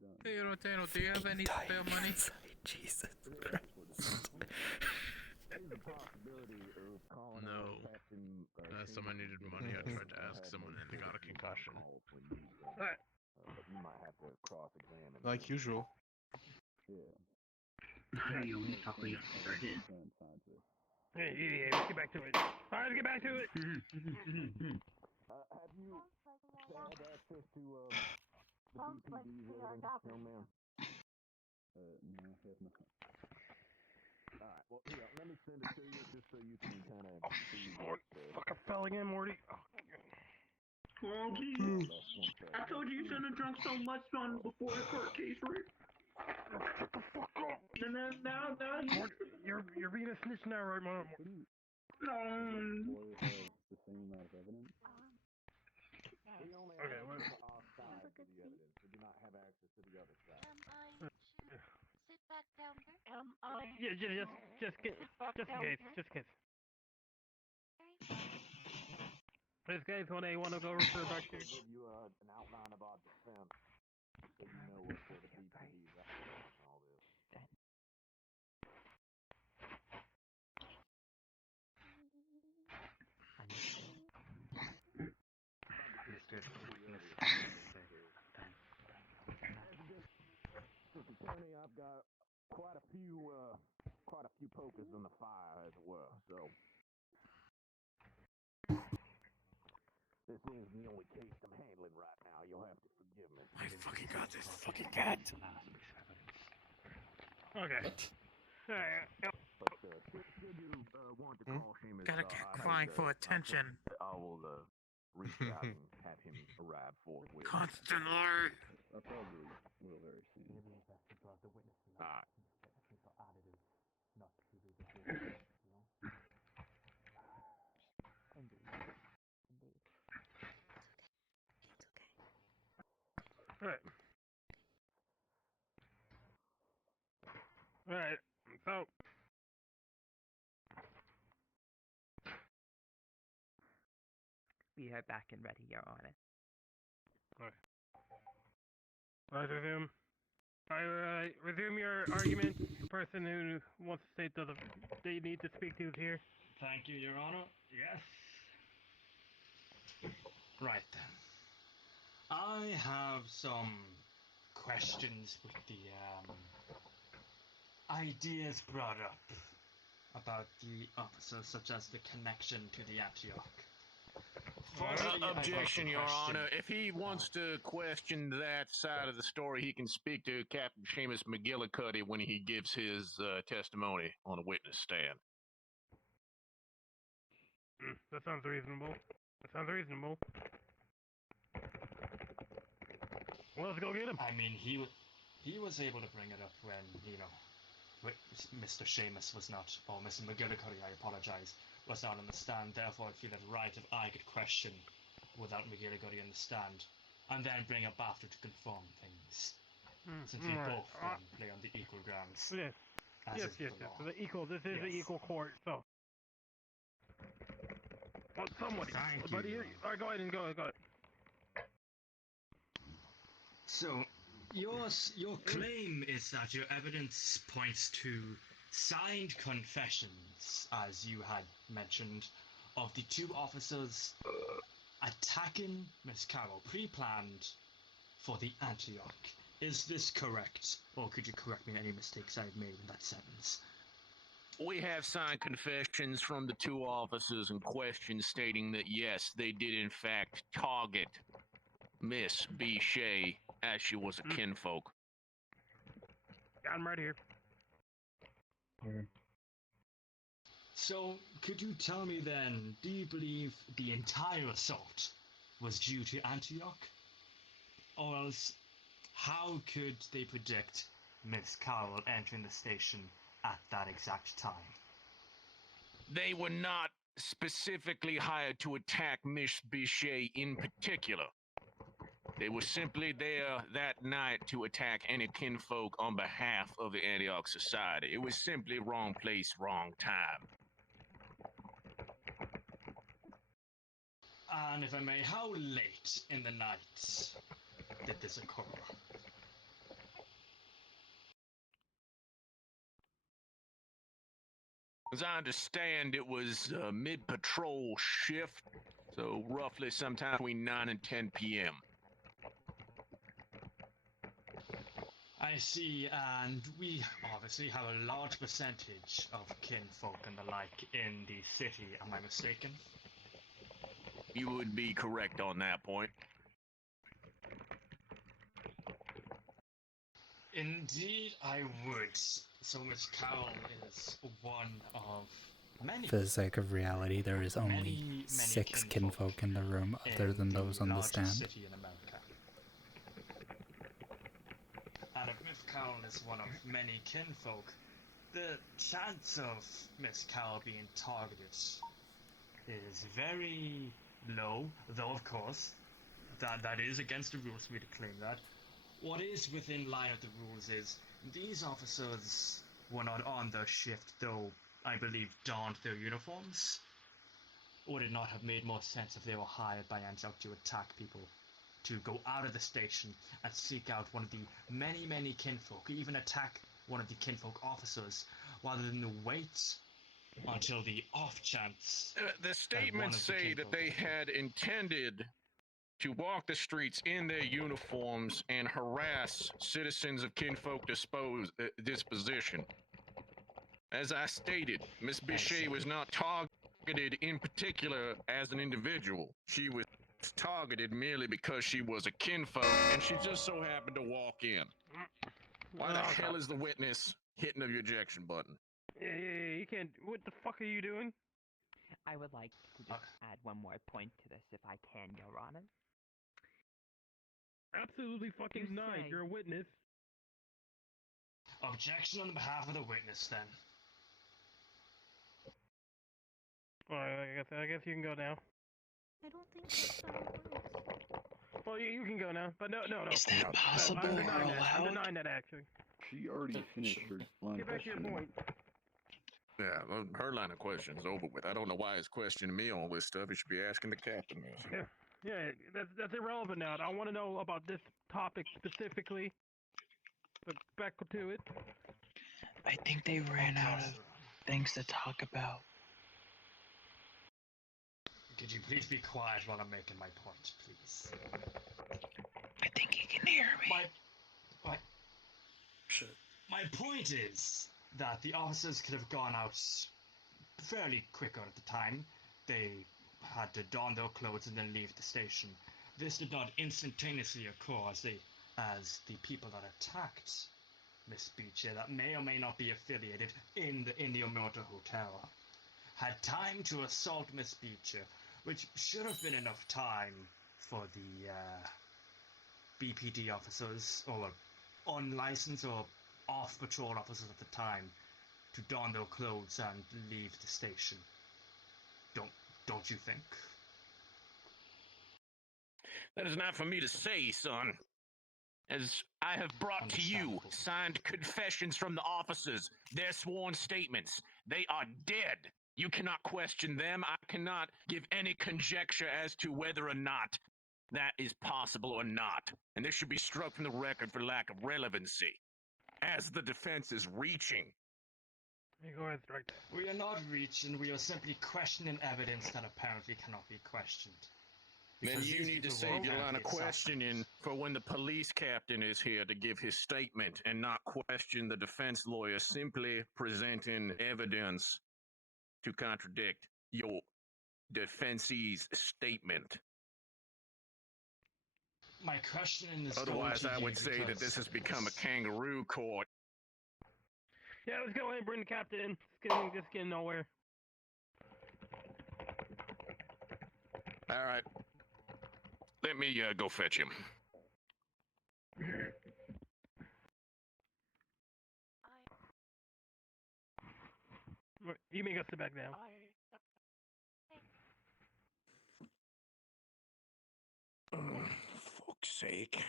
done. Hey, Rotano, do you have any spare money? Jesus Christ. No. Someone needed money. I tried to ask someone and they got a concussion. Alright. You might have to cross-examine. Like usual. Yeah. Hey, yo, let's talk with you. Hey, let's get back to it. Alright, let's get back to it. Have you had access to the BPD's evidence? No, ma'am. No, I have not. Alright, well, here, let me send it to you just so you can kind of see what Fucking fell again, Morty. Oh, Morty, I told you shouldn't have drunk so much on before the court case, right? shut the fuck up. And then now You're being a snitch now, right, Mom? lawyer has the same amount of evidence. We only Okay, have what? our side of the evidence. We do not have access to the other side. Sit back down there. Yeah, just in case. Just in case. This guy's when they want to go refer back to. Give you an outline of our defense, so you know what the BPD is up to and all this. quite a few pokers in the fire, as it were, so. This is the only case I'm handling right now. You'll have to forgive me. I fucking got this fucking cat. Okay. Alright. But should you want to call Seamus, Got a cat crying for attention. I will reach out and have him arrive forthwith. Constantly. I probably will very soon. Alright. Alright. Alright, so. We are back and ready, Your Honor. Alright, resume. Alright, resume your argument. The person who wants to state that they need to speak to is here. Thank you, Your Honor. Yes. Right then. I have some questions with the ideas brought up about the officer, such as the connection to the Antioch. Objection, Your Honor. If he wants to question that side of the story, he can speak to Captain Seamus McGillicuddy when he gives his testimony on the witness stand. That sounds reasonable. Well, let's go get him. I mean, he was able to bring it up when, Mr. Seamus was not, or Mr. McGillicuddy, I apologize, was not on the stand. Therefore, I feel it right if I could question without McGillicuddy on the stand, and then bring up after to confirm things. Since we both play on the equal grounds. Yes. Yes. So the equal. This is the equal court. So. Well, somewhat. Thank you. But alright, go ahead and go ahead. So, your claim is that your evidence points to signed confessions, as you had mentioned, of the two officers attacking Miss Carrol, pre-planned for the Antioch. Is this correct? Or could you correct me on any mistakes I've made in that sentence? We have signed confessions from the two officers in question stating that yes, they did in fact target Miss Beiche as she was a kinfolk. Got him right here. So, could you tell me then, do you believe the entire assault was due to Antioch? Or else, how could they predict Miss Carrol entering the station at that exact time? They were not specifically hired to attack Miss Beiche in particular. They were simply there that night to attack any kinfolk on behalf of the Antioch Society. It was simply wrong place, wrong time. And if I may, how late in the night did this occur? As I understand, it was mid-patrol shift, so roughly sometime between 9 and 10 p.m. I see, and we obviously have a large percentage of kinfolk and the like in the city, am I mistaken? You would be correct on that point. Indeed, I would. So Miss Carrol is one of many. For the sake of reality, there is only 6 kinfolk in the room other than those on the stand. City in America. And if Miss Carrol is one of many kinfolk, the chance of Miss Carrol being targeted is very low, though of course, that is against the rules for me to claim that. What is within line of the rules is, these officers were not on their shift, though I believe donned their uniforms. Would it not have made more sense if they were hired by Antioch to attack people? To go out of the station and seek out one of the many kinfolk, even attack one of the kinfolk officers, rather than to wait until the off chance. The statements say that they had intended to walk the streets in their uniforms and harass citizens of kinfolk disposition. As I stated, Miss Beiche was not targeted in particular as an individual. She was targeted merely because she was a kinfolk, and she just so happened to walk in. Why the hell is the witness hitting the ejection button? Yeah, you can't. What the fuck are you doing? I would like to just add one more point to this, if I can, Your Honor. Absolutely fucking not. You're a witness. Objection on behalf of the witness, then. Well, I guess you can go now. I don't think that's how it works. Well, you can go now, but no. Is that possible I'm or denying that. I'm allowed? denying that, actually. She already finished her line Get of back to your questioning. point. Yeah, well, her line of questioning is over with. I don't know why he's questioning me on all this stuff. He should be asking the captain this. Yeah, that's irrelevant now. I want to know about this topic specifically. But back to it. I think they ran out of things to talk about. Could you please be quiet while I'm making my point, please? I think he can hear me. My point is that the officers could have gone out fairly quicker at the time. They had to don their clothes and then leave the station. This did not instantaneously occur as the people that attacked Miss Beiche, that may or may not be affiliated in the Omerta Hotel, had time to assault Miss Beiche, which should have been enough time for the BPD officers, or unlicensed or off-patrol officers at the time, to don their clothes and leave the station. Don't you think? That is not for me to say, son. As I have brought to you signed confessions from the officers, their sworn statements. They are dead. You cannot question them. I cannot give any conjecture as to whether or not that is possible or not. And this should be struck from the record for lack of relevancy. As the defense is reaching. Go ahead, strike. We are not reaching, we are simply questioning evidence that apparently cannot be questioned. Then Because you these need to people save were your line of apparently questioning for when the police captain is here to give his statement and not question the defense lawyer simply presenting evidence to contradict your defensee's statement. My question is Otherwise, going to I would you say that because this has become a kangaroo court. Yeah, let's go ahead and bring the captain in. Just getting nowhere. All right. Let me go fetch him. You make us sit back down. Fuck's sake.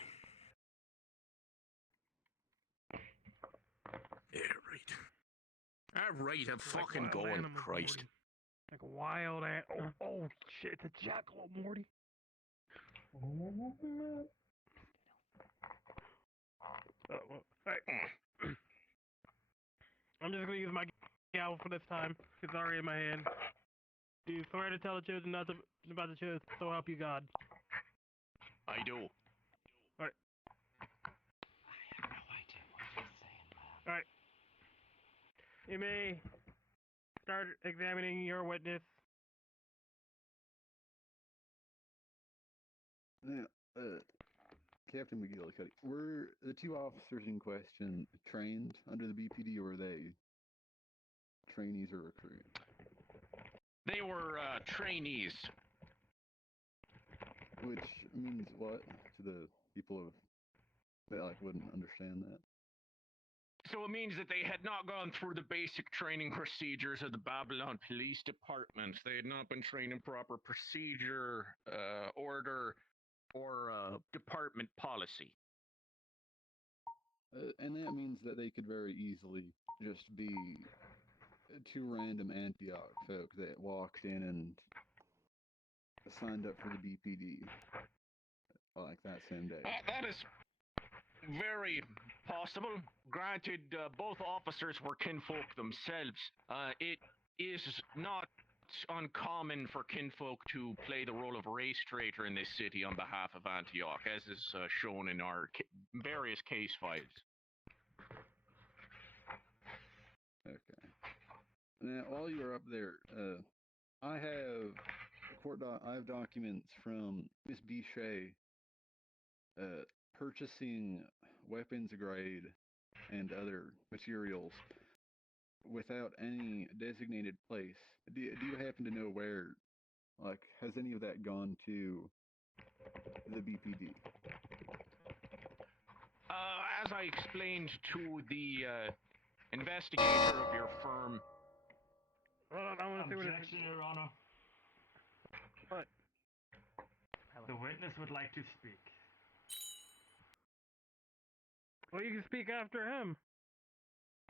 Yeah, right. All right, I'm fucking going, Christ. Like a wild animal. Oh, shit, it's a jackal, Morty. Alright. I'm just gonna use my gavel for this time. It's already in my hand. Do you swear to tell the truth and nothing about the truth, so help you God? I do. Alright. I have no idea what you're saying, man. Alright. You may start examining your witness. Now, Captain McGillicuddy, were the two officers in question trained under the BPD, or were they trainees or recruits? They were trainees. Which means what to the people that wouldn't understand that? So it means that they had not gone through the basic training procedures of the Babylon Police Department. They had not been trained in proper procedure, order, or department policy. And that means that they could very easily just be two random Antioch folk that walked in and signed up for the BPD like that same day. That is very possible. Granted, both officers were kinfolk themselves. It is not uncommon for kinfolk to play the role of race traitor in this city on behalf of Antioch, as is shown in our various case files. Okay. Now, while you were up there, I have I have documents from Miss Beiche purchasing weapons grade and other materials without any designated place. Do you happen to know where? Like, has any of that gone to the BPD? As I explained to the investigator of your firm. I want to see what it is. Objection, Your Honor. What? The witness would like to speak. Well, you can speak after him.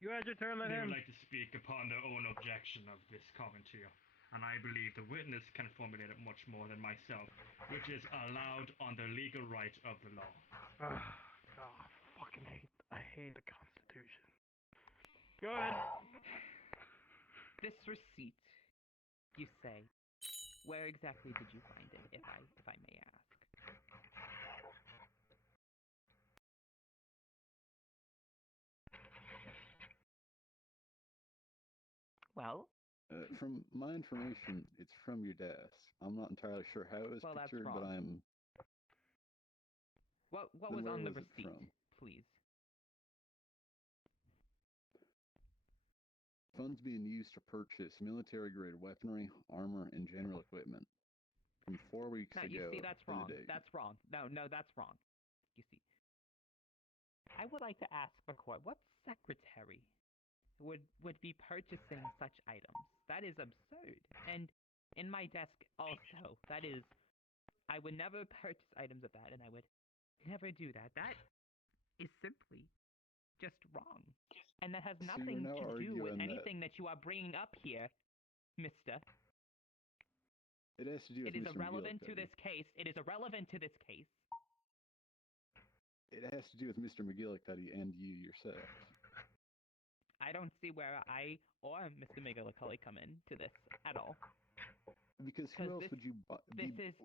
You had your turn, let They him. would like to speak upon their own objection of this commentary, and I believe the witness can formulate it much more than myself, which is allowed on the legal right of the law. Oh, God, I hate the Constitution. Go ahead. This receipt, you say, where exactly did you find it, if I may ask? Well? From my information, it's from your desk. I'm not entirely sure how it was procured, but I'm... What Then was where on the was it receipt, from? please? Funds being used to purchase military-grade weaponry, armor, and general equipment. From 4 weeks No, ago. you see, that's to the wrong. date. That's wrong. No, that's wrong. You see, I would like to ask the court, what secretary would be purchasing such items? That is absurd. And in my desk also, that is, I would never purchase items of that, and I would never do that. That is simply just wrong. And that has nothing to do with anything that you are bringing up here, mister. It has to do with It is Mr. irrelevant to McGillicuddy. this case. It is irrelevant to this case. It has to do with Mr. McGillicuddy and you yourself. I don't see where I or Mr. McGillicuddy come into this at all. Because who else would you buy?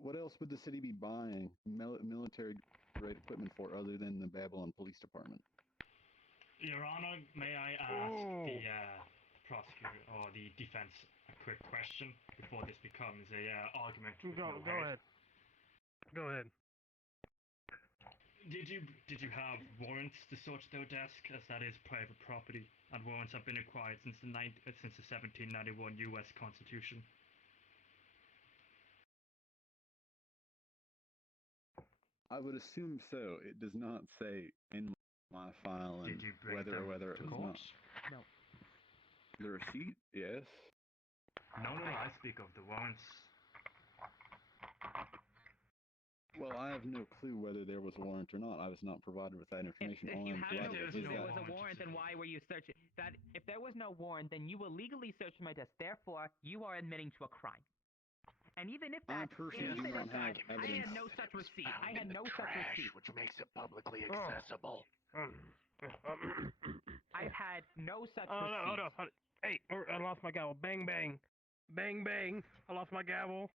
What else would the city be buying military-grade equipment for other than the Babylon Police Department? Your Honor, may I ask the prosecutor or the defense a quick question before this becomes a argument with no head? Go ahead. Did you have warrants to search their desk, as that is private property, and warrants have been required since the 1791 U.S. Constitution? I would assume so. It does not say in my file and Did you bring whether them it to was court? not. No. The receipt? Yes. No, I speak of the warrants. Well, I have no clue whether there was a warrant or not. I was not provided with that information. If All you I'm had provided if with there is was that. a warrant, then why were you searching? That if there was no warrant, then you were legally searching my desk. Therefore, you are admitting to a crime. And even if that, I personally do not have I evidence. had no such receipt. I had no such receipt. Which makes it publicly accessible. I've had no such Hold receipt. on. Hey, I lost my gavel. Bang, bang. Bang, bang. I lost my gavel.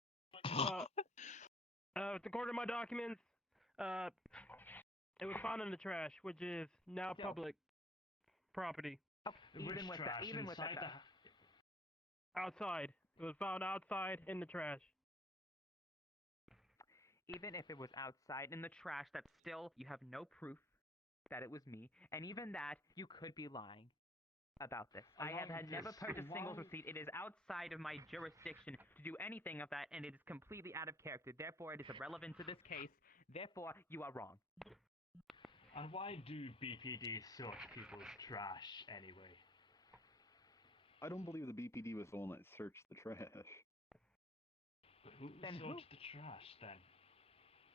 According to my documents, it was found in the trash, which is now public property. Even with that, Outside. It was found outside in the trash. even if it was outside in the trash, that's still, you have no proof that it was me. And even that, you could be lying about this. I have never purchased a single receipt. It is outside of my jurisdiction to do anything of that, and it is completely out of character. Therefore, it is irrelevant to this case. Therefore, you are wrong. And why do BPD search people's trash anyway? I don't believe the BPD was the one that searched the trash. Who searched the trash then?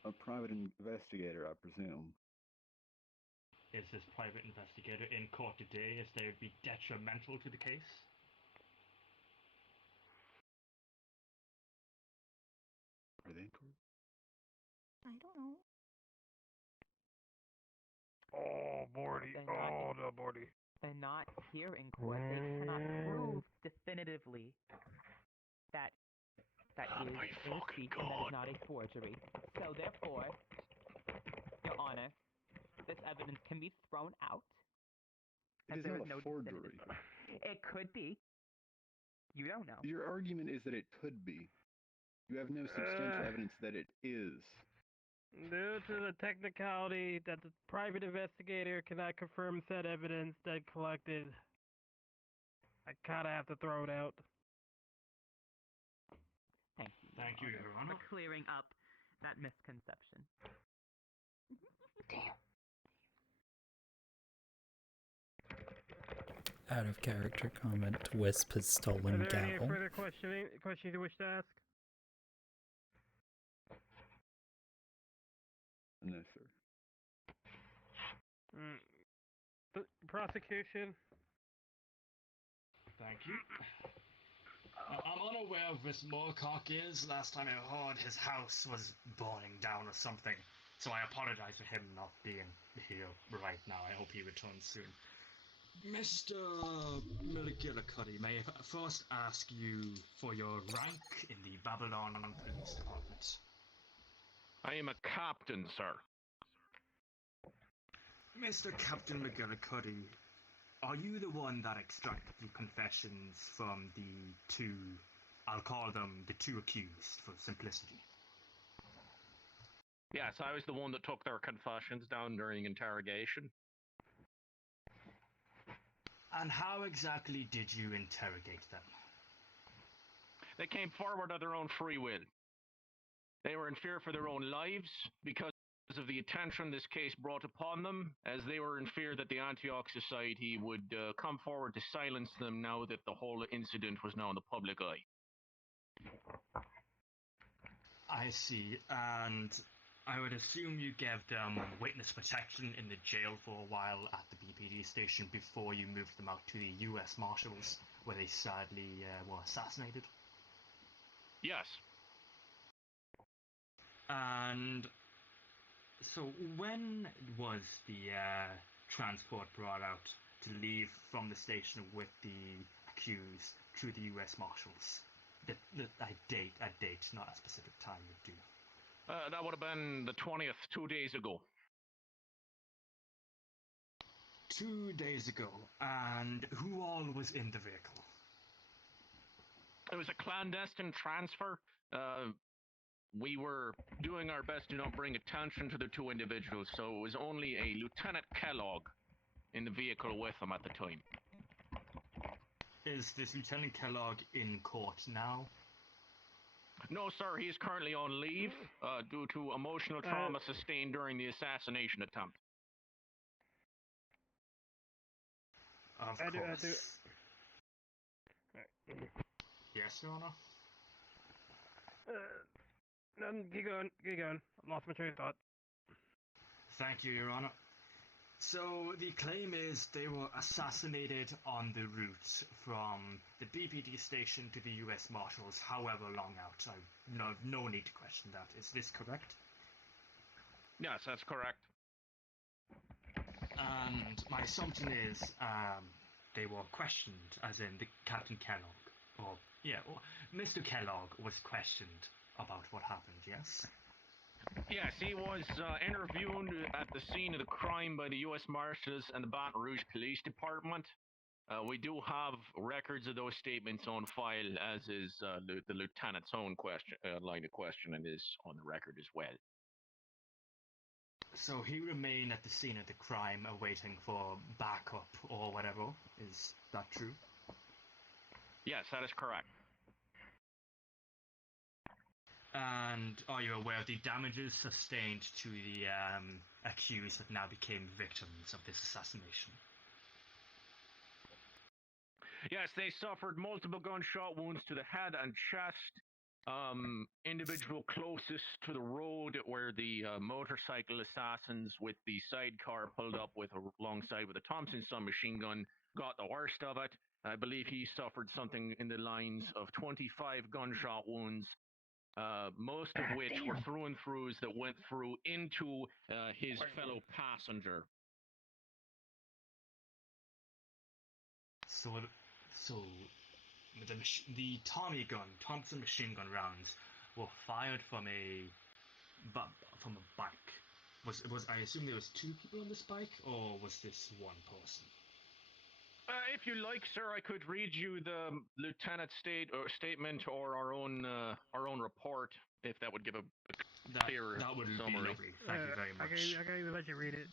A private investigator, I presume. Is this private investigator in court today, as they would be detrimental to the case? Are they in court? I don't know. Oh, Bordy. Oh, no, Bordy. They're not here in court. They cannot prove definitively that is a receipt and that is not a forgery. So therefore, Your Honor, this evidence can be thrown out. It is not a forgery. It could be. You don't know. Your argument is that it could be. You have no substantial evidence that it is. Due to the technicality that the private investigator cannot confirm said evidence that collected, I kinda have to throw it out. Thank you. Thank you, Your Honor. For clearing up that misconception. Damn. Out of character comment, Wisp has Are stolen there any gavel. further questions you wish to ask? No, sir. Prosecution. Thank you. I'm unaware of Miss Moorcock is. Last time I heard, his house was burning down or something. So I apologize for him not being here right now. I hope he returns soon. Mr. McGillicuddy, may I first ask you for your rank in the Babylon Police Department? I am a captain, sir. Mr. Captain McGillicuddy, are you the one that extracted the confessions from the two, I'll call them the two accused for simplicity? Yes, I was the one that took their confessions down during interrogation. And how exactly did you interrogate them? They came forward of their own free will. They were in fear for their own lives because of the attention this case brought upon them, as they were in fear that the Antioch Society would come forward to silence them now that the whole incident was now in the public eye. I see, and I would assume you gave them witness protection in the jail for a while at the BPD station before you moved them out to the US Marshals, where they sadly were assassinated? Yes. And so when was the transport brought out to leave from the station with the accused to the US Marshals? A date, not a specific time would do. That would have been the 20th, 2 days ago. 2 days ago, and who all was in the vehicle? It was a clandestine transfer. We were doing our best to not bring attention to the two individuals, so it was only a Lieutenant Kellogg in the vehicle with them at the time. Is this Lieutenant Kellogg in court now? No, sir, he is currently on leave due to emotional trauma sustained during the assassination attempt. Of course. Yes, Your Honor? Keep going. I lost my train of thought. Thank you, Your Honor. So, the claim is they were assassinated on the route from the BPD station to the US Marshals, however long out. No need to question that. Is this correct? Yes, that's correct. And my assumption is they were questioned, as in the Captain Kellogg, or Mr. Kellogg was questioned about what happened, yes? Yes, he was interviewed at the scene of the crime by the U.S. Marshals and the Baton Rouge Police Department. We do have records of those statements on file, as is the lieutenant's own line of questioning is on the record as well. So he remained at the scene of the crime awaiting for backup or whatever. Is that true? Yes, that is correct. And are you aware of the damages sustained to the accused that now became victims of this assassination? Yes, they suffered multiple gunshot wounds to the head and chest. Individual closest to the road where the motorcycle assassins with the sidecar pulled up with alongside with a Thompson submachine gun got the worst of it. I believe he suffered something in the lines of 25 gunshot wounds, most of which were through and throughs that went through into his fellow passenger. So the Thompson machine gun rounds were fired from a bike. I assume there was two people on this bike, or was this one person? If you like, sir, I could read you the lieutenant's statement or our own report, if that would give a clearer that would summary. be lovely. Thank you very much. I can even let you read it.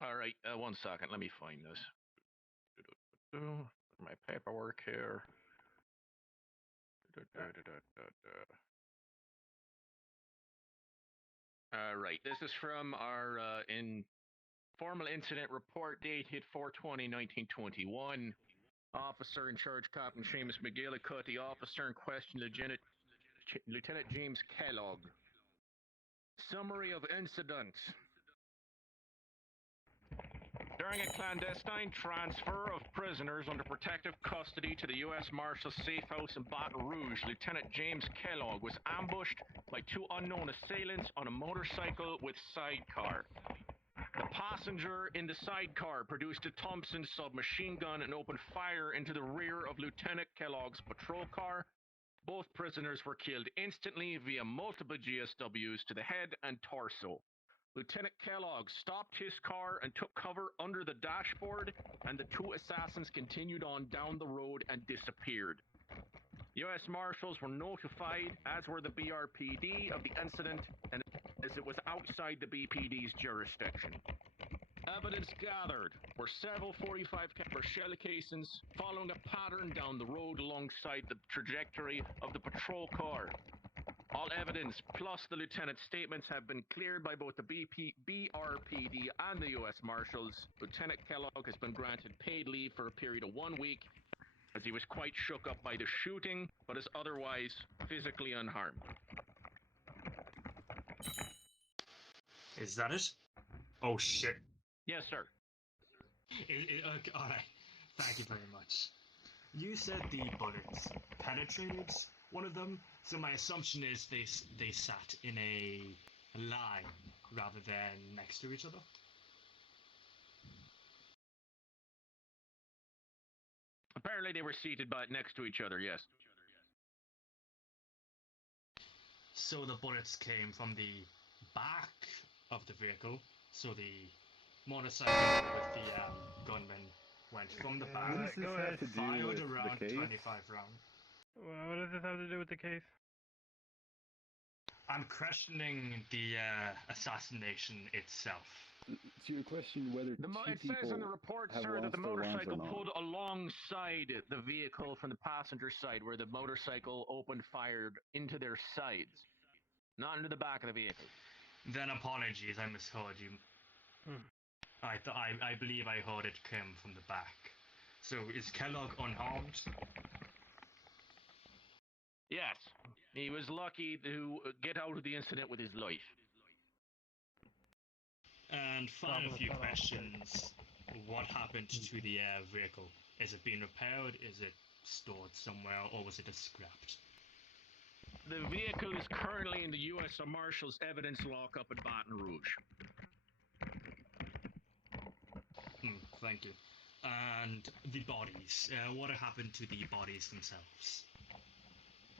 All right, 1 second. Let me find this. My paperwork here. All right, this is from our informal incident report dated 4/20/1921. Officer in charge, Captain Seamus McGillicuddy. The officer in question, Lieutenant James Kellogg. Summary of incident. During a clandestine transfer of prisoners under protective custody to the U.S. Marshals Safe House in Baton Rouge, Lieutenant James Kellogg was ambushed by 2 unknown assailants on a motorcycle with sidecar. The passenger in the sidecar produced a Thompson submachine gun and opened fire into the rear of Lieutenant Kellogg's patrol car. Both prisoners were killed instantly via multiple GSWs to the head and torso. Lieutenant Kellogg stopped his car and took cover under the dashboard, and the 2 assassins continued on down the road and disappeared. U.S. Marshals were notified, as were the BRPD, of the incident, and as it was outside the BPD's jurisdiction. Evidence gathered were several .45 caliber shell casings following a pattern down the road alongside the trajectory of the patrol car. All evidence, plus the lieutenant's statements, have been cleared by both the BRPD and the U.S. Marshals. Lieutenant Kellogg has been granted paid leave for a period of 1 week, as he was quite shook up by the shooting, but is otherwise physically unharmed. Is that it? Oh shit. Yes, sir. Okay, alright. Thank you very much. You said the bullets penetrated one of them, so my assumption is they sat in a line rather than next to each other. Apparently they were seated but next to each other, yes. So the bullets came from the back of the vehicle, so the motorcycle with the gunman went from the back, What does this have to do fired with around the case? 25 rounds. Well, what does this have to do with the case? I'm questioning the assassination itself. It's your question whether It says in the report, sir, that the motorcycle pulled alongside the vehicle from the passenger side, where the motorcycle opened fire into their sides, not into the back of the vehicle. Then apologies, I misheard you. I believe I heard it came from the back. So is Kellogg unharmed? Yes, he was lucky to get out of the incident with his life. And final few questions. What happened to the vehicle? Is it being repaired? Is it stored somewhere? Or was it just scrapped? The vehicle is currently in the U.S. Marshals evidence lockup at Baton Rouge. Thank you. And the bodies. What happened to the bodies themselves?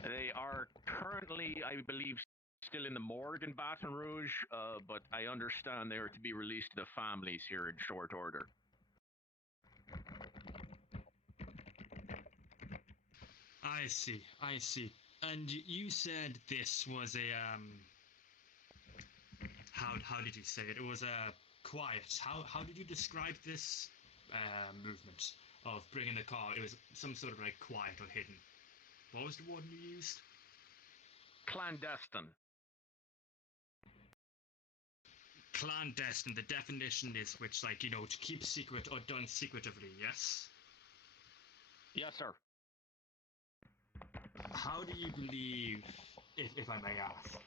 They are currently, I believe, still in the morgue in Baton Rouge, but I understand they are to be released to the families here in short order. I see. And you said this was a how did you say it? It was a quiet. How did you describe this movement of bringing the car? It was some sort of like quiet or hidden. What was the word you used? Clandestine. Clandestine. The definition is which, like, you know, to keep secret or done secretively. Yes. Yes, sir. How do you believe, if I may ask,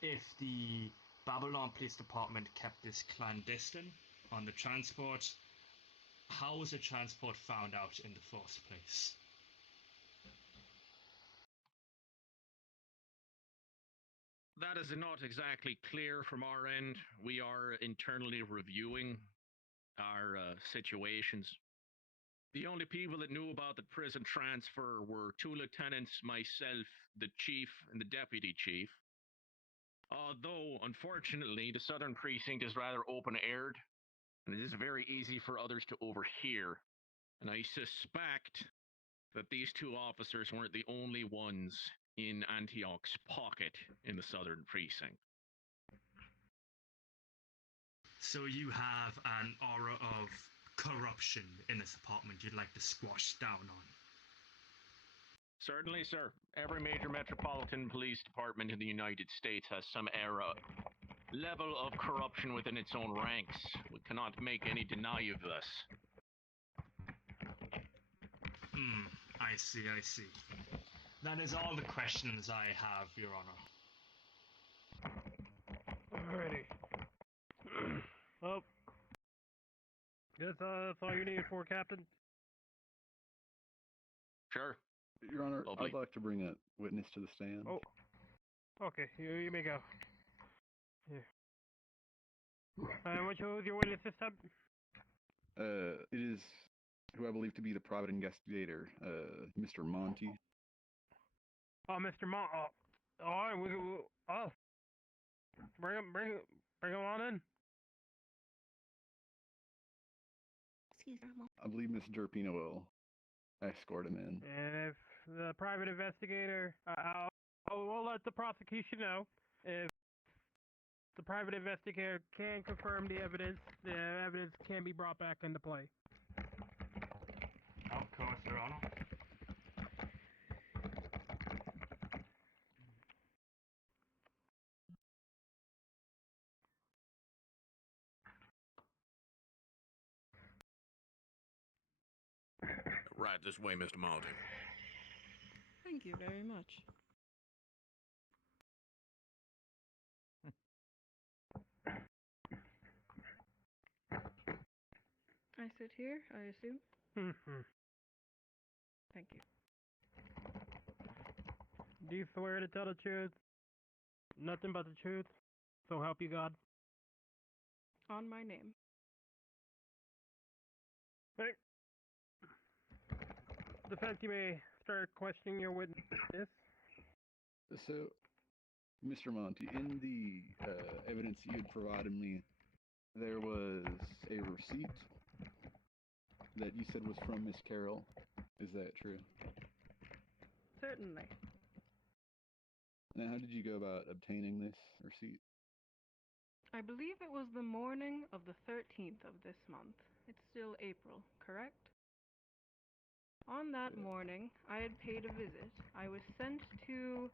if the Babylon Police Department kept this clandestine on the transport, how was the transport found out in the first place? That is not exactly clear from our end. We are internally reviewing our situations. The only people that knew about the prison transfer were 2 lieutenants, myself, the chief, and the deputy chief. Although, unfortunately, the southern precinct is rather open-aired, and it is very easy for others to overhear. And I suspect that these two officers weren't the only ones in Antioch's pocket in the southern precinct. So you have an aura of corruption in this apartment you'd like to squash down on? Certainly, sir. Every major metropolitan police department in the United States has some level of corruption within its own ranks. We cannot make any deny of this. I see, I see. That is all the questions I have, Your Honor. Alrighty. Well, guess that's all you need for, Captain. Sure. Your Honor, Lovely. I'd like to bring a witness to the stand. Oh, okay. You may go. Here. Who's your witness this time? It is who I believe to be the private investigator, Mr. Monty. Oh, Mr. Alright, bring him on in. I believe Miss Derpina will escort him in. And if the private investigator, we'll let the prosecution know if the private investigator can confirm the evidence can be brought back into play. Of course, Your Honor. Right this way, Mr. Monty. Thank you very much. I sit here, I assume? Thank you. Do you swear to tell the truth? Nothing but the truth? So help you God? On my name. Hey. Defense, you may start questioning your witness. So, Mr. Monty, in the evidence you had provided me, there was a receipt that you said was from Miss Carrol. Is that true? Certainly. Now, how did you go about obtaining this receipt? I believe it was the morning of the 13th of this month. It's still April, correct? On that morning, I had paid a visit. I was sent to,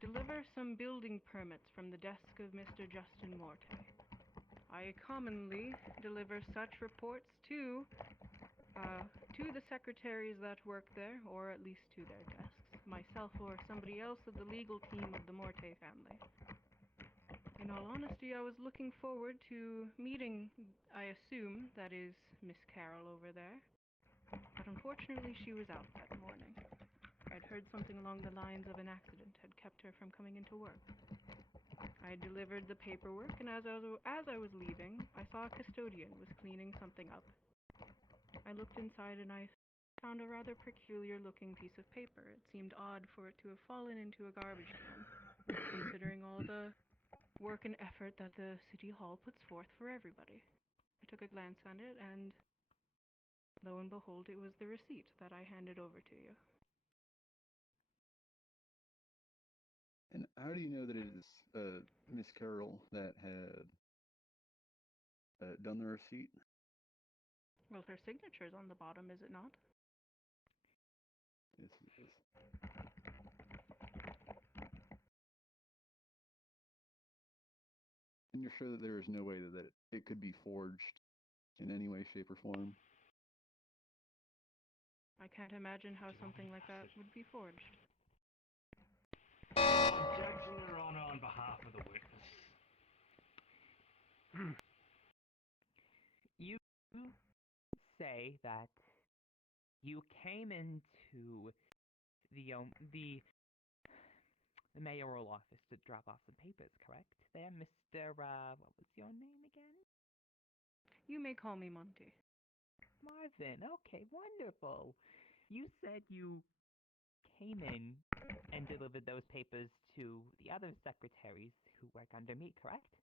deliver some building permits from the desk of Mr. Justin Morte. I commonly deliver such reports to the secretaries that work there, or at least to their desks, myself or somebody else of the legal team of the Morte family. In all honesty, I was looking forward to meeting, I assume, that is Miss Carrol over there. But unfortunately, she was out that morning. I'd heard something along the lines of an accident had kept her from coming into work. I delivered the paperwork, and as I was leaving, I saw a custodian was cleaning something up. I looked inside and I found a rather peculiar-looking piece of paper. It seemed odd for it to have fallen into a garbage can, considering all the work and effort that the City Hall puts forth for everybody. I took a glance at it, and lo and behold, it was the receipt that I handed over to you. And how do you know that it is Miss Carrol that had done the receipt? Well, her signature's on the bottom, is it not? Yes, it is. And you're sure that there is no way that it could be forged in any way, shape, or form? I can't imagine how something like that would be forged. Objection, Your Honor, on behalf of the witness. You say that you came into the mayoral office to drop off some papers, correct? There, Mr. What was your name again? You may call me Monty. Marvin. Okay, wonderful. You said you came in and delivered those papers to the other secretaries who work under me, correct?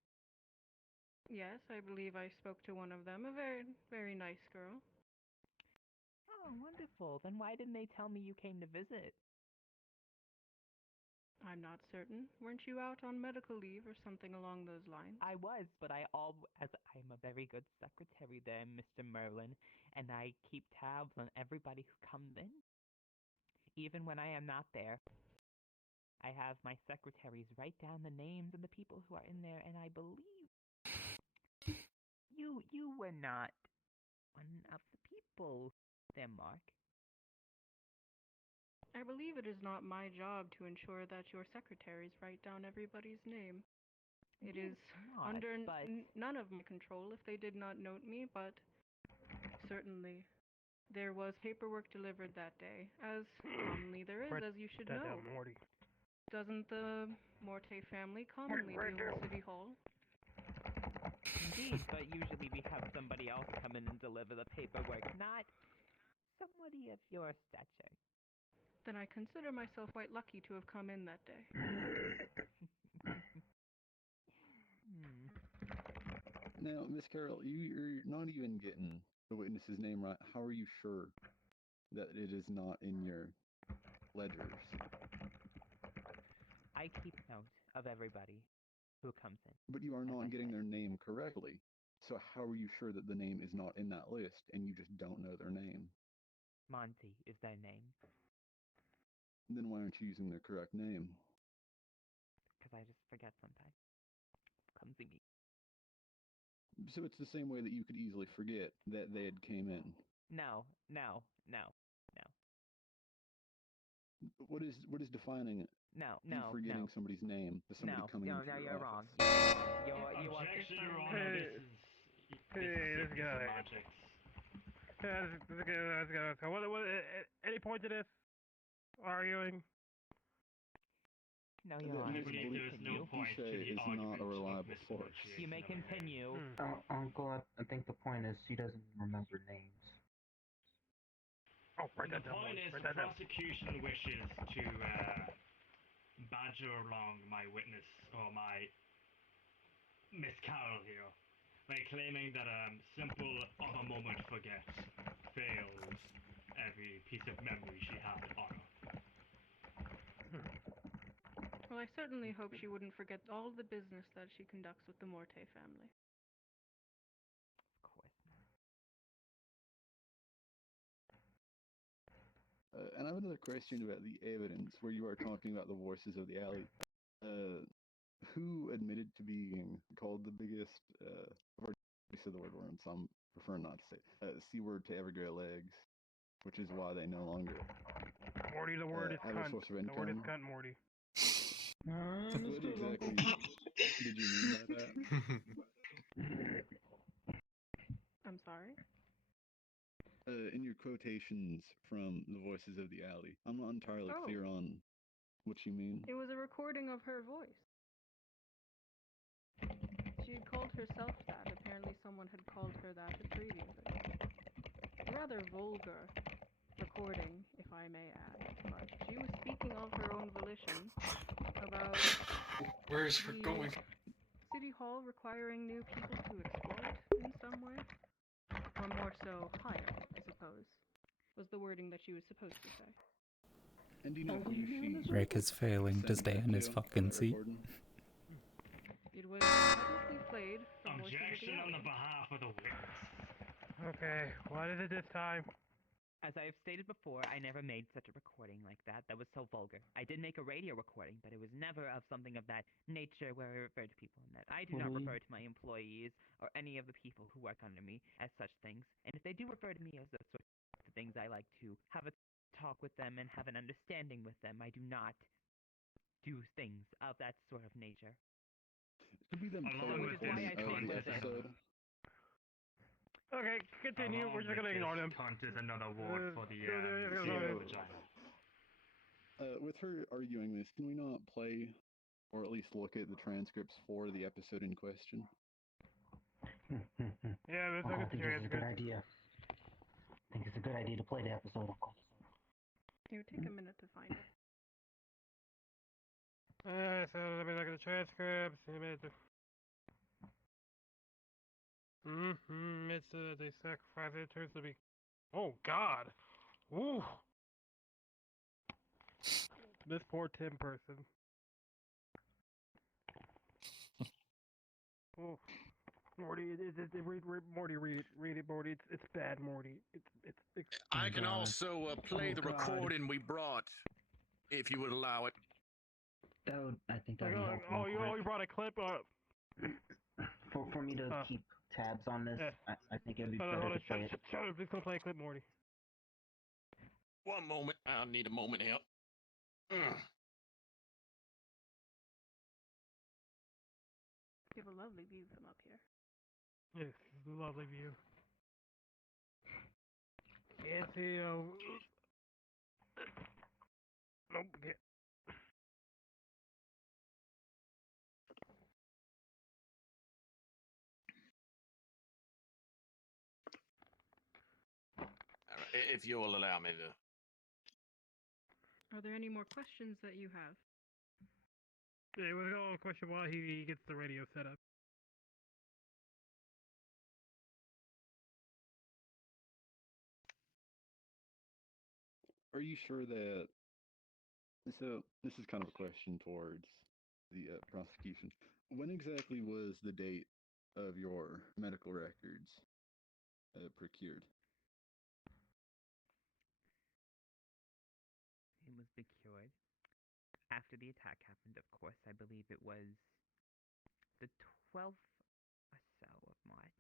Yes, I believe I spoke to one of them, a very, very nice girl. Oh, wonderful. Then why didn't they tell me you came to visit? I'm not certain. Weren't you out on medical leave or something along those lines? I was, but as I'm a very good secretary there, Mr. Merlin, and I keep tabs on everybody who comes in. Even when I am not there, I have my secretaries write down the names of the people who are in there, and I believe you were not one of the people there, Mark. I believe it is not my job to ensure that your secretaries write down everybody's name. It is not, under but none of my control if they did not note me, but certainly there was paperwork delivered that day, as commonly there is, as you should know. Morty. Doesn't the Morte family commonly deal with City Hall? Indeed, but usually we have somebody else come in and deliver the paperwork, not somebody of your stature. Then I consider myself quite lucky to have come in that day. Now, Miss Carroll, you're not even getting the witness's name right. How are you sure that it is not in your ledgers? I keep note of everybody who comes in. But you are not getting their name correctly. So how are you sure that the name is not in that list and you just don't know their name? Monty is their name. Then why aren't you using their correct name? Because I just forget sometimes. Clumsy me. So it's the same way that you could easily forget that they had came in. No. What is defining it? No. You forgetting somebody's name to somebody coming into your you're office. wrong. You are Objection, Your Honor. This is magic. Let's go. Any point to this? Arguing? No, Your Honor. I believe there is no point to the is not argument a of reliable source. mispronunciation You may of her name. continue. Uncle, I think the point is she doesn't remember names. Oh, The point is, the prosecution wishes to badger along my witness, or my Miss Carroll here, by claiming that simple of a moment forget fails every piece of memory she has on her. Well, I certainly hope she wouldn't forget all the business that she conducts with the Morte family. Of course not. And I have another question about the evidence where you are talking about the voices of the alley. Who admitted to being called the biggest, or you said the word once, I'm preferring not to say C word to ever grow legs, which is why they no longer Morty, the word is have a cunt. source of The word is income. cunt, Morty. What exactly did you mean by that? I'm sorry? In your quotations from the voices of the alley, I'm not entirely clear on what you mean. It was a recording of her voice. She had called herself that. Apparently someone had called her that previously. A rather vulgar recording, if I may add. But she was speaking of her own volition about Where is her going? City Hall requiring new people to exploit in some way. Or more so, hire, I suppose, was the wording that she was supposed to say. And do you know who she Rick is failing to stay in his fucking seat. It was publicly played for Objection on the behalf of the witness. Okay, what is it this time? As I have stated before, I never made such a recording like that. That was so vulgar. I did make a radio recording, but it was never of something of that nature where I referred to people in that. I do not refer to my employees or any of the people who work under me as such things. And if they do refer to me as those sorts of things, I like to have a talk with them and have an understanding with them. I do not do things of that sort of nature. Could be them Along with this the episode. Okay, continue. We're just gonna ignore them. Cunt is another word for the vagina. With her arguing this, can we not play, or at least look at the transcripts for the episode in question? Yeah, let's look at the transcripts. It's a good idea. I think it's a good idea to play the episode, Uncle. It would take a minute to find it. So let me look at the transcripts. It's they sacrifice it turns to be. Oh God. Ooh. This poor Tim person. Oh, Morty, Morty, read it, Morty. It's bad, Morty. It's. I can also play the God. recording we brought, if you would allow it. That would, I think that would be helpful. Oh, you brought a clip. For me to keep tabs on this, Yeah. I think it would be Hold better on, to play it. shut up. Please don't play a clip, Morty. One moment. I'll need a moment here. You have a lovely view from up here. Yes, it's a lovely view. Can't see. Nope. Get. All right, if you'll allow me to. Are there any more questions that you have? It was all a question while he gets the radio set up. Are you sure that? So this is kind of a question towards the prosecution. When exactly was the date of your medical records procured? It was secured after the attack happened, of course. I believe it was the 12th or so of March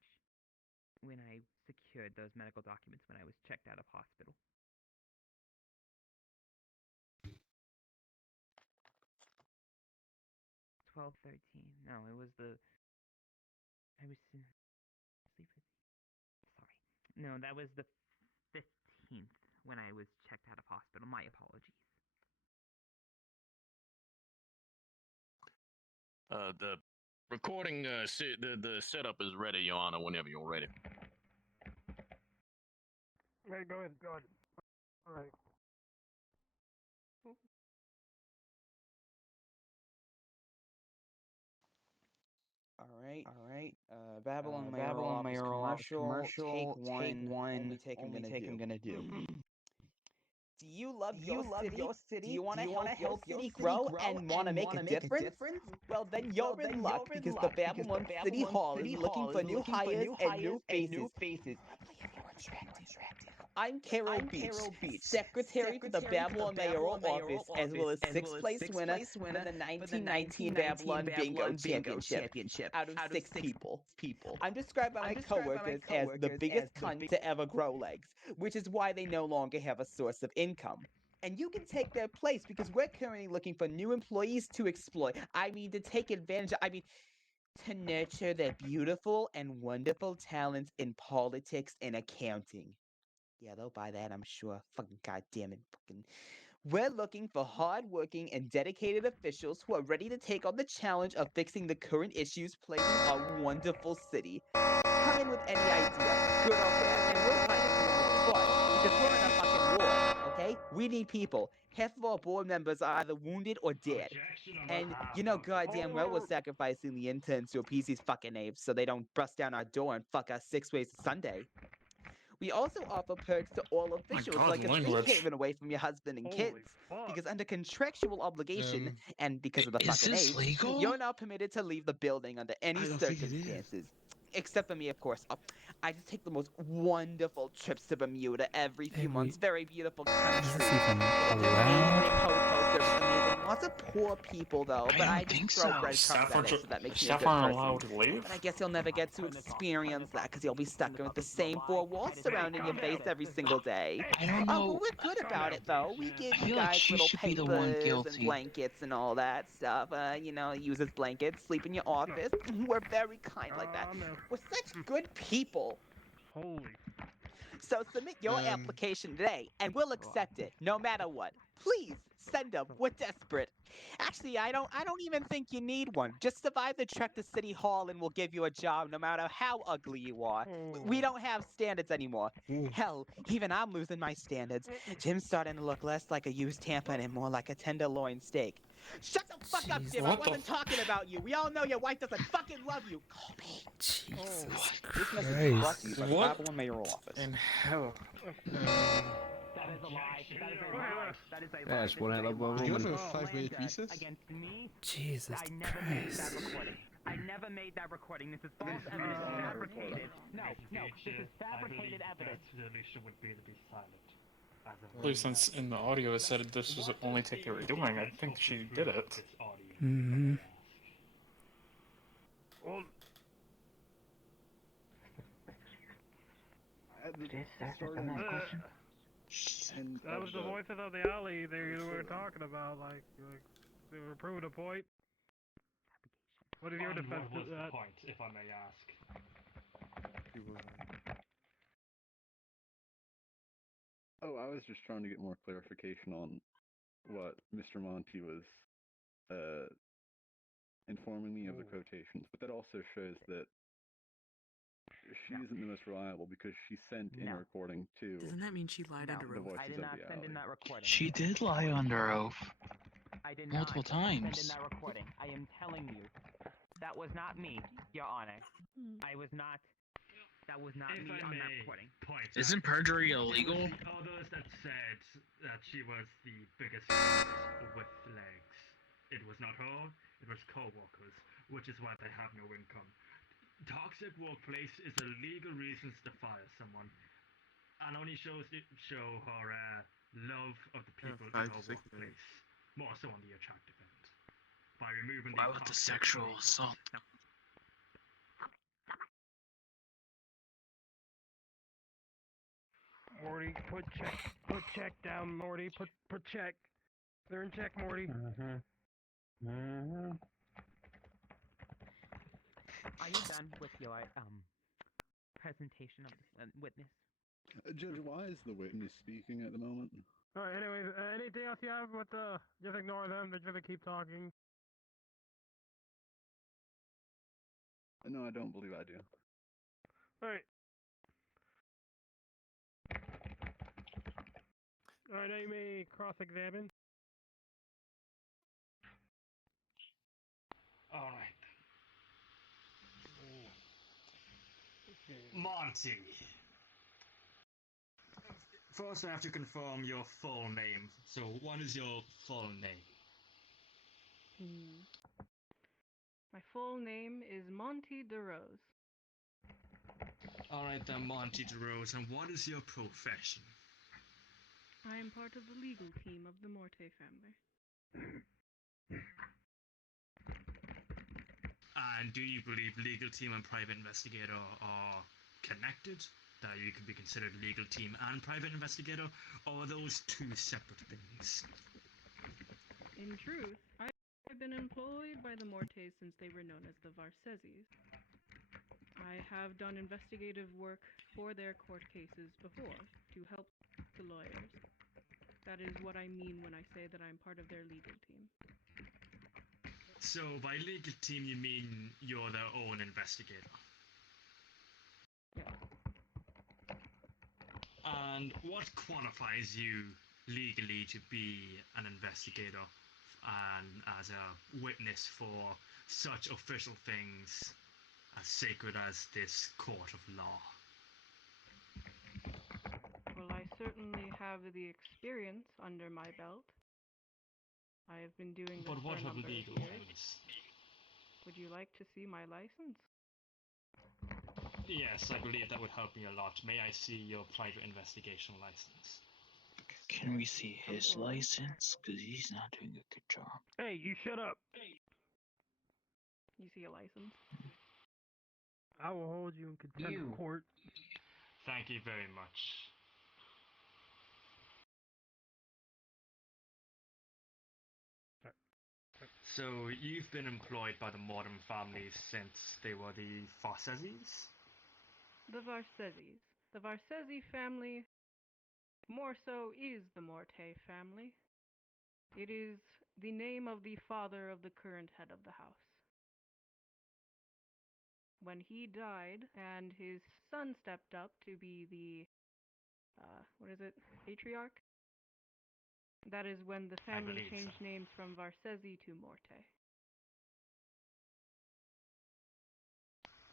when I secured those medical documents when I was checked out of hospital. No, it was the. I was. Sorry. No, that was the 15th when I was checked out of hospital. My apologies. The recording, the setup is ready, Your Honor, whenever you're ready. Hey, go ahead. All right. All right. Babylon Mayoral Office commercial. Take one. Only take I'm gonna do. Do you love your city? Do you want to help your city grow and want to make a difference? Well, then you're in luck because the Babylon City Hall is looking for new hires and new faces. I'm Carrol Beiche, Secretary for the Babylon Mayoral Office, as well as sixth-place winner for the 1919 Babylon Bingo Championship out of 6 people. I'm described by my coworkers as the biggest cunt to ever grow legs, which is why they no longer have a source of income. And you can take their place because we're currently looking for new employees to exploit. To take advantage of, to nurture their beautiful and wonderful talents in politics and accounting. Yeah, they'll buy that, I'm sure. Fucking goddamn it. We're looking for hard-working and dedicated officials who are ready to take on the challenge of fixing the current issues plaguing our wonderful city. Come in with any idea, good or bad, and we'll hire you on the spot, because we're in a fucking war, okay? We need people. Half of our board members are either wounded or dead. And you know goddamn well we're sacrificing the interns to appease these fucking apes so they don't bust down our door and fuck us 6 ways to Sunday. We also offer perks to all officials, like a safe haven away from your husband and kids. Because under contractual obligation, and because of the fucking apes, you're not permitted to leave the building under any circumstances. Except for me, of course. I just take the most wonderful trips to Bermuda every few months. Very beautiful country. Amazing hotel service, amazing. Lots of poor people, though, but I just throw breadcrumbs at it, so that makes me a good person. But I guess you'll never get to experience that, because you'll be stuck with the same 4 walls surrounding your face every single day. I don't know. But we're good about it, though. We give you guys little papers and blankets and all that stuff. Use as blankets, sleep in your office. We're very kind like that. We're such good people. Holy. So submit your application today, and we'll accept it, no matter what. Please send them. We're desperate. Actually, I don't even think you need one. Just survive the trek to City Hall, and we'll give you a job, no matter how ugly you are. We don't have standards anymore. Hell, even I'm losing my standards. Jim's starting to look less like a used tampon and more like a tenderloin steak. Shut the fuck up, Jim. I wasn't talking about you. We all know your wife doesn't fucking love you. Colby. Jesus This message is brought Christ. to you by the Babylon Mayoral Office. In hell. That is a lie. That is a lie. That is a lie. That's one hell of a woman. You have a 5-minute recess? Against me. Jesus I never made that Christ. recording. I never made that recording. This is false evidence. Fabricated. No, this is fabricated evidence. Alicia would be to be silent. At least since in the audio it said this was the only take they were doing, I think she did it. Mm-hmm. Well, that was the voices of the alley they were talking about, like they were proving a point. What is your defense What was to the that? point, if I may ask? Oh, I was just trying to get more clarification on what Mr. Monty was informing me of the quotations, but that also shows that she isn't the most reliable because she sent in a recording to. Doesn't that mean she lied under the oath? voices I did of not the send in alley. that recording. She did lie under oath. I did multiple not send in times. that recording. I am telling you, that was not me, Your Honor. I was not. That was not If me I on that may recording. point Isn't out, perjury it was illegal? the others that said that she was the biggest with legs. It was not her, it was co-workers, which is why they have no income. Toxic workplace is a legal reason to fire someone, and only show her love of the people in her workplace, more so on the attractive end. By removing Why would the sexual assault? Morty, put check down, Morty. Put check. They're in check, Morty. Are you done with your presentation of the witness? Judge, why is the witness speaking at the moment? Alright, anyways, anything else you have with just ignore them, they're gonna keep talking. No, I don't believe I do. Alright. Alright, now you may cross-examine. Alright. Monty. First, I have to confirm your full name. So, what is your full name? My full name is Monty DeRose. Alright then, Monty DeRose, and what is your profession? I am part of the legal team of the Morte family. And do you believe legal team and private investigator are connected? That you could be considered legal team and private investigator? Or are those two separate things? In truth, I have been employed by the Mortes since they were known as the Varseses. I have done investigative work for their court cases before to help the lawyers. That is what I mean when I say that I'm part of their legal team. So, by legal team, you mean you're their own investigator? Yeah. And what qualifies you legally to be an investigator and as a witness for such official things as sacred as this court of law? Well, I certainly have the experience under my belt. I have been doing this But for what a have number of legal years. things? Would you like to see my license? Yes, I believe that would help me a lot. May I see your private investigation license? Can we see his license? Because he's not doing a good job. Hey, you shut up! You see a license? I will hold you in contempt of court. Thank you very much. So, you've been employed by the Morton family since they were the Varseses? The Varseses. The Varsesi family, more so, is the Morte family. It is the name of the father of the current head of the house. When he died and his son stepped up to be the, patriarch? That is when the family believe changed so. names from Varsesi to Morte.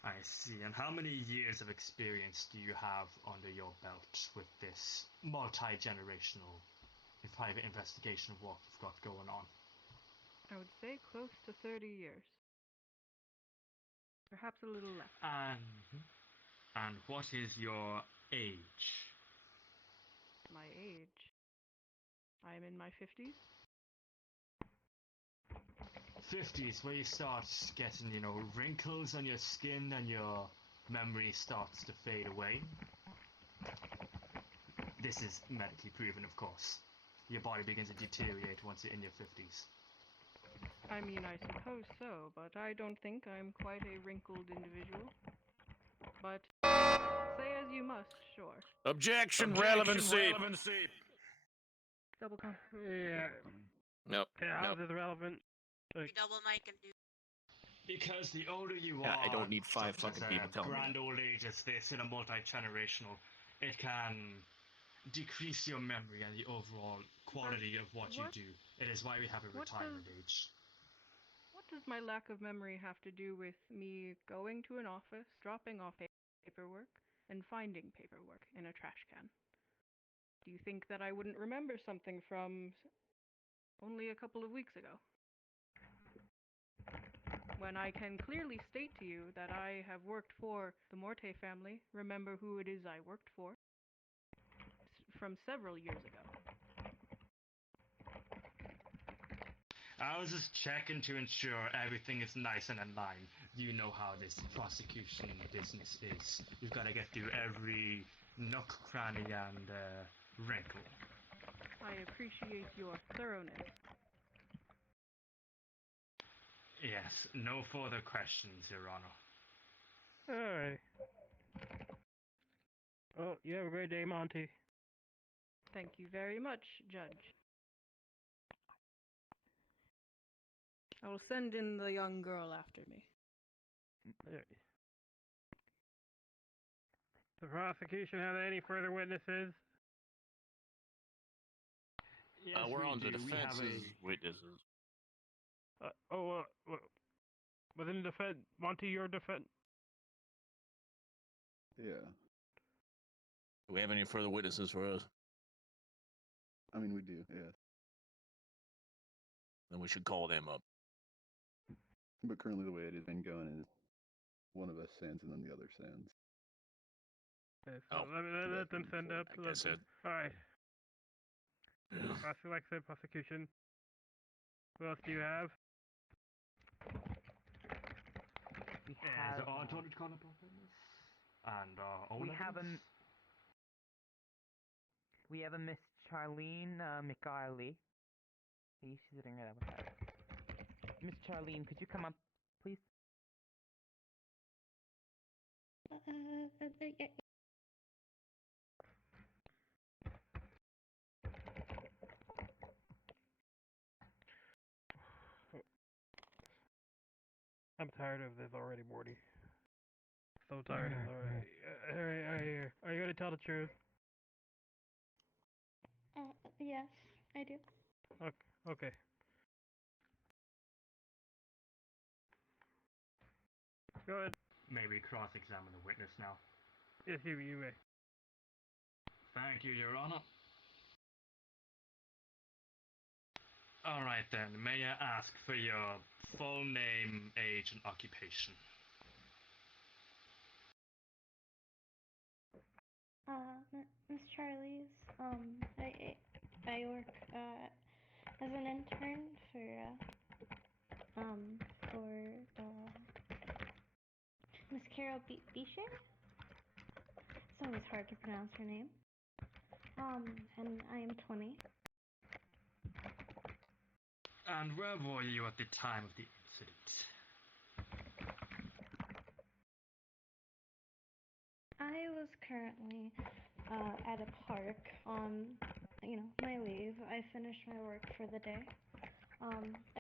I see. And how many years of experience do you have under your belt with this multi-generational private investigation of what you've got going on? I would say close to 30 years. Perhaps a little less. And what is your age? My age. I'm in my 50s. 50s, where you start getting, you know, wrinkles on your skin and your memory starts to fade away. This is medically proven, of course. Your body begins to deteriorate once you're in your 50s. I mean, I suppose so, but I don't think I'm quite a wrinkled individual. But say as you must, sure. Objection, relevancy. Double con. Yeah. Nope. Yeah, how's Nope. this relevant? Like, Double mic and do. Because the older you Yeah, are, I don't need 5 such fucking as people telling me grand that. old age as this in a multi-generational, it can decrease your memory and the overall quality of what you what- do. It is why we have a what retirement does- age. What does my lack of memory have to do with me going to an office, dropping off paperwork, and finding paperwork in a trash can? Do you think that I wouldn't remember something from only a couple of weeks ago? When I can clearly state to you that I have worked for the Morte family, remember who it is I worked for, from several years ago. I was just checking to ensure everything is nice and in line. You know how this prosecution business is. You've got to get through every nook, cranny, and wrinkle. I appreciate your thoroughness. Yes, no further questions, Your Honor. alright. Oh, you have a great day, Monty. Thank you very much, Judge. I will send in the young girl after me. The prosecution have any further witnesses? Yes, We're we on the do. We have defense's witnesses. Within defense, Monty, your defense. Yeah. Do we have any further witnesses for us? I mean, we do, yeah. Then we should call them up. But currently the way it has been going is one of us sends and then the other sends. Okay, so let them send up. Like I said. Alright. Like I said, prosecution. What else do you have? We There's have. our George Connor witness and our We have We have a Miss Charlene McGarley. She's sitting right over there. Miss Charlene, could you come up, please? I'm tired of this already, Morty. So tired of this already. Are you gonna tell the truth? Yes, I do. Okay. Go ahead. May we cross-examine the witness now? Yes, you may. Thank you, Your Honor. Alright then, may I ask for your full name, age, and occupation? Miss Charlie's, I work, as an intern for Miss Carrol Beiche? It's always hard to pronounce her name. And I am 20. And where were you at the time of the incident? I was currently at a park on, my leave. I finished my work for the day. I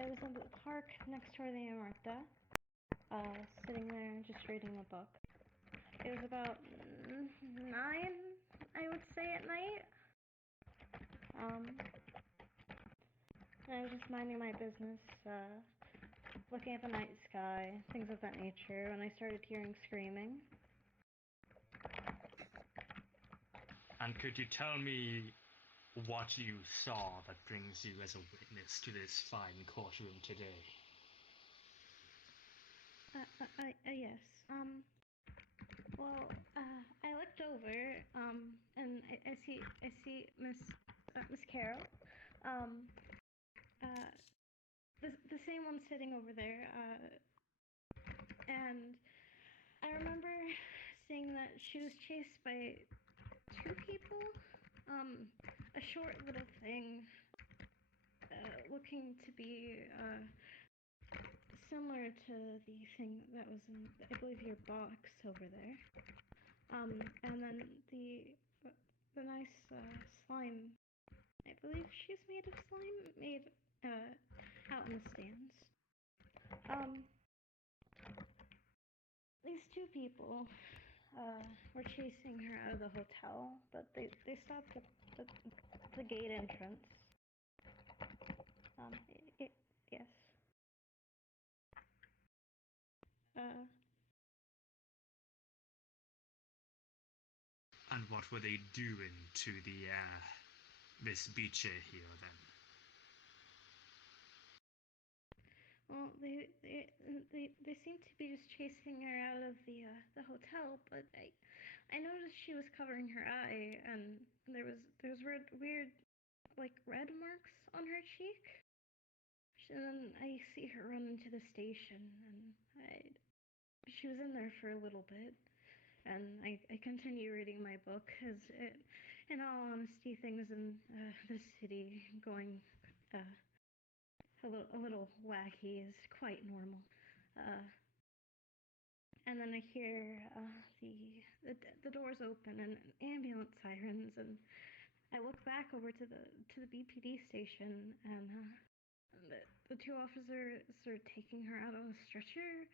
was in the park next door to the Omerta, sitting there just reading a book. It was about 9, I would say, at night. And I was just minding my business, looking at the night sky, things of that nature, when I started hearing screaming. And could you tell me what you saw that brings you as a witness to this fine courtroom today? Yes. Well, I looked over, and I see Miss Carrol, the same one sitting over there, and I remember seeing that she was chased by two people, a short little thing, looking to be, similar to the thing that was in, I believe, your box over there. And then the nice, slime, I believe she's made of slime, made, out in the stands. These two people, were chasing her out of the hotel, but they stopped at the gate entrance. Yes. And what were they doing to the, Miss Beiche here, then? Well, they seemed to be just chasing her out of the hotel, but I noticed she was covering her eye, and there was weird, like, red marks on her cheek. And then I see her run into the station, and she was in there for a little bit, and I continue reading my book, because in all honesty, things in the city going a little wacky is quite normal. And then I hear the doors open and ambulance sirens, and I look back over to the BPD station, and the two officers are taking her out on a stretcher.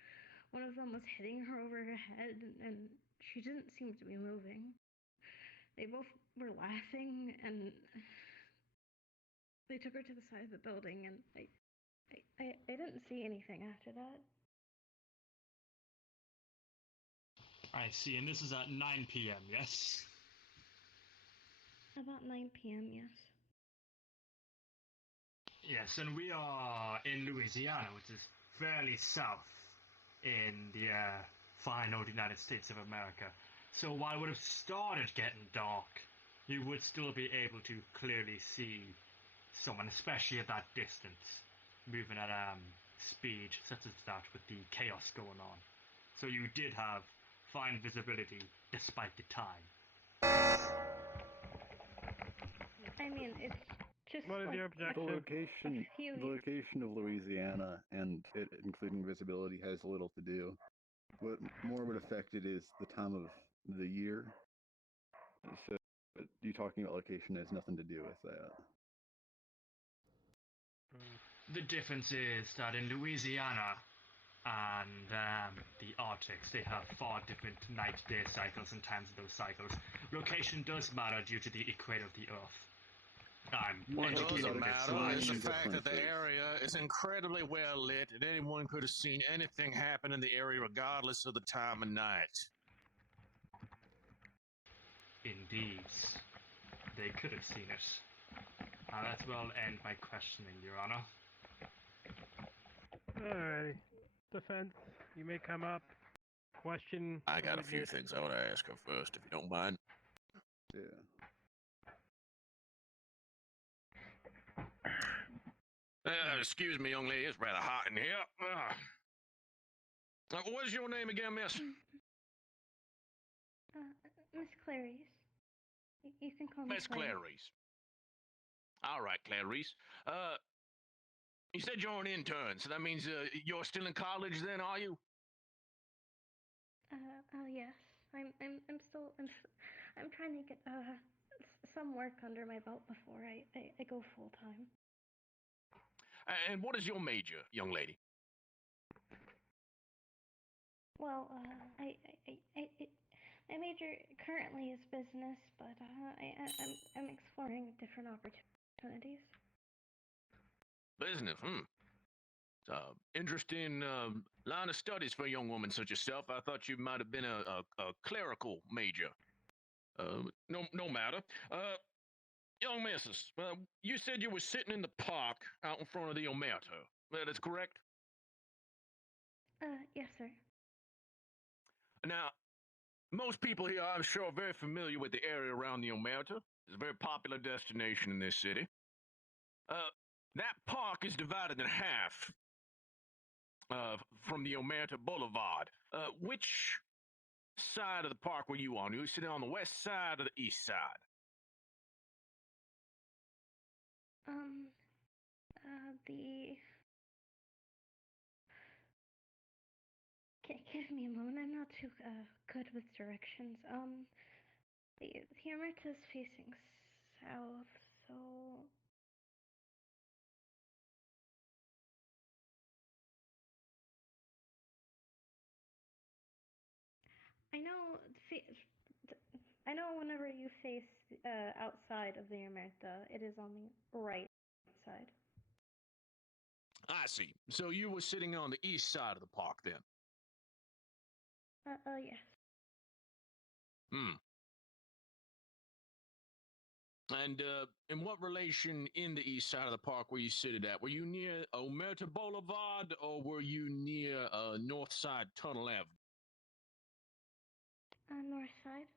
One of them was hitting her over her head, and she didn't seem to be moving. They both were laughing, and they took her to the side of the building, and I didn't see anything after that. I see, and this is at 9 p.m., yes? About 9 p.m., yes. Yes, and we are in Louisiana, which is fairly south in the fine old United States of America. So while it would have started getting dark, you would still be able to clearly see someone, especially at that distance, moving at speed such as that with the chaos going on. So you did have fine visibility despite the time. I mean, it's just What is like your objection? The location of Louisiana and it including visibility has little to do. What more would affect it is the time of the year. So you talking about location has nothing to do with that. The difference is that in Louisiana and the Arctic, they have far different night-day cycles and times of those cycles. Location does matter due to the equator of the Earth. What doesn't matter is the Fine fact that the differences. area is incredibly well lit and anyone could have seen anything happen in the area regardless of the time of night. Indeed. They could have seen it. That's well end my questioning, Your Honor. Alrighty. Defense, you may come up. Question. I got a few witness. things I want to ask her first, if you don't mind. Yeah. Excuse me, young lady, it's rather hot in here. What is your name again, miss? Miss Clarice. You can call me Miss Clarice. All right, Clarice. You said you're an intern, so that means you're still in college then, are you? Yes. I'm trying to get some work under my belt before I go full time. And what is your major, young lady? Well, my major currently is business, but I'm exploring different opportunities. Business, It's interesting line of studies for a young woman such as yourself. I thought you might have been a clerical major. No matter. Young missus, you said you were sitting in the park out in front of the Omerta. That's correct? Yes, sir. Now, most people here, I'm sure, are very familiar with the area around the Omerta. It's a very popular destination in this city. That park is divided in half from the Omerta Boulevard. Which side of the park were you on? You were sitting on the west side or the east side? The... Give me a moment, I'm not too, good with directions. The Omerta is facing south, so... I know whenever you face outside of the Omerta, it is on the right side. I see. So you were sitting on the east side of the park then? Yes. And in what relation in the east side of the park were you seated at? Were you near Omerta Boulevard or were you near North Side Tunnel Avenue? North side.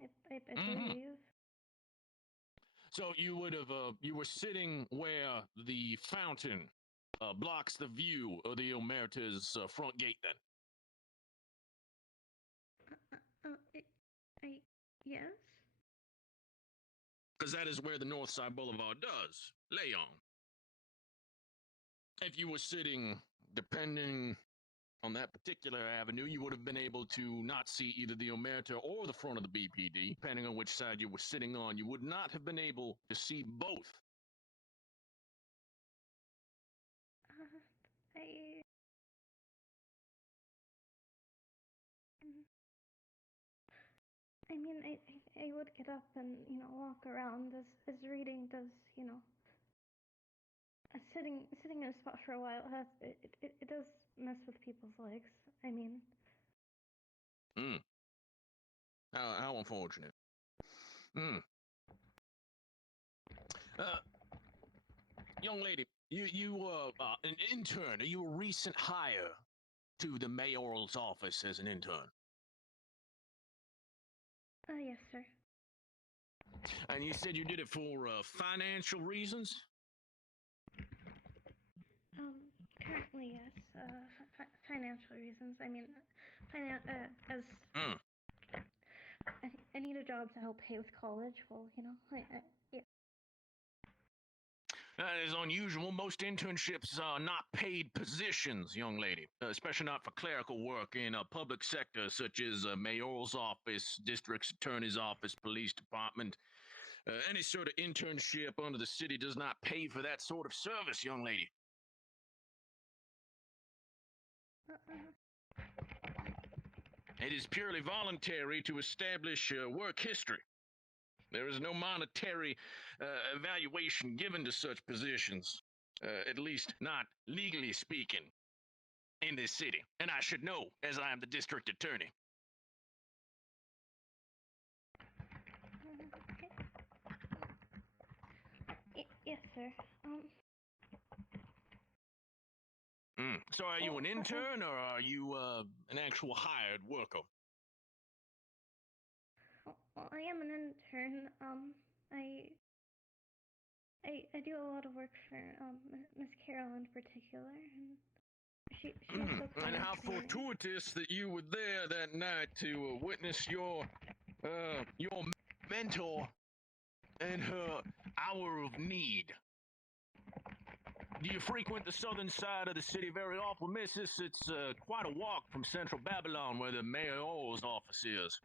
I believe. So you would have, you were sitting where the fountain blocks the view of the Omerta's front gate then? Yes? Because that is where the North Side Boulevard does lay on. If you were sitting, depending on that particular avenue, you would have been able to not see either the Omerta or the front of the BPD, depending on which side you were sitting on. You would not have been able to see both. I mean, I would get up and, walk around as reading does, sitting in a spot for a while, it does mess with people's legs. I mean... How unfortunate. Young lady, you were an intern. Are you a recent hire to the mayoral's office as an intern? Yes, sir. And you said you did it for financial reasons? Currently, yes. Financial reasons. I mean, I need a job to help pay with college. Well, yeah. That is unusual. Most internships are not paid positions, young lady, especially not for clerical work in a public sector such as a mayoral's office, district attorney's office, police department. Any sort of internship under the city does not pay for that sort of service, young lady. It is purely voluntary to establish work history. There is no monetary evaluation given to such positions, at least not legally speaking, in this city. And I should know, as I am the district attorney. Yes, sir. So are you an intern, or are you an actual hired worker? Well, I am an intern. I do a lot of work for Miss Carrol in particular, and she's so kind. And how fortuitous that you were there that night to witness your mentor in her hour of need. Do you frequent the southern side of the city very often, missus? It's quite a walk from central Babylon where the mayor's office is.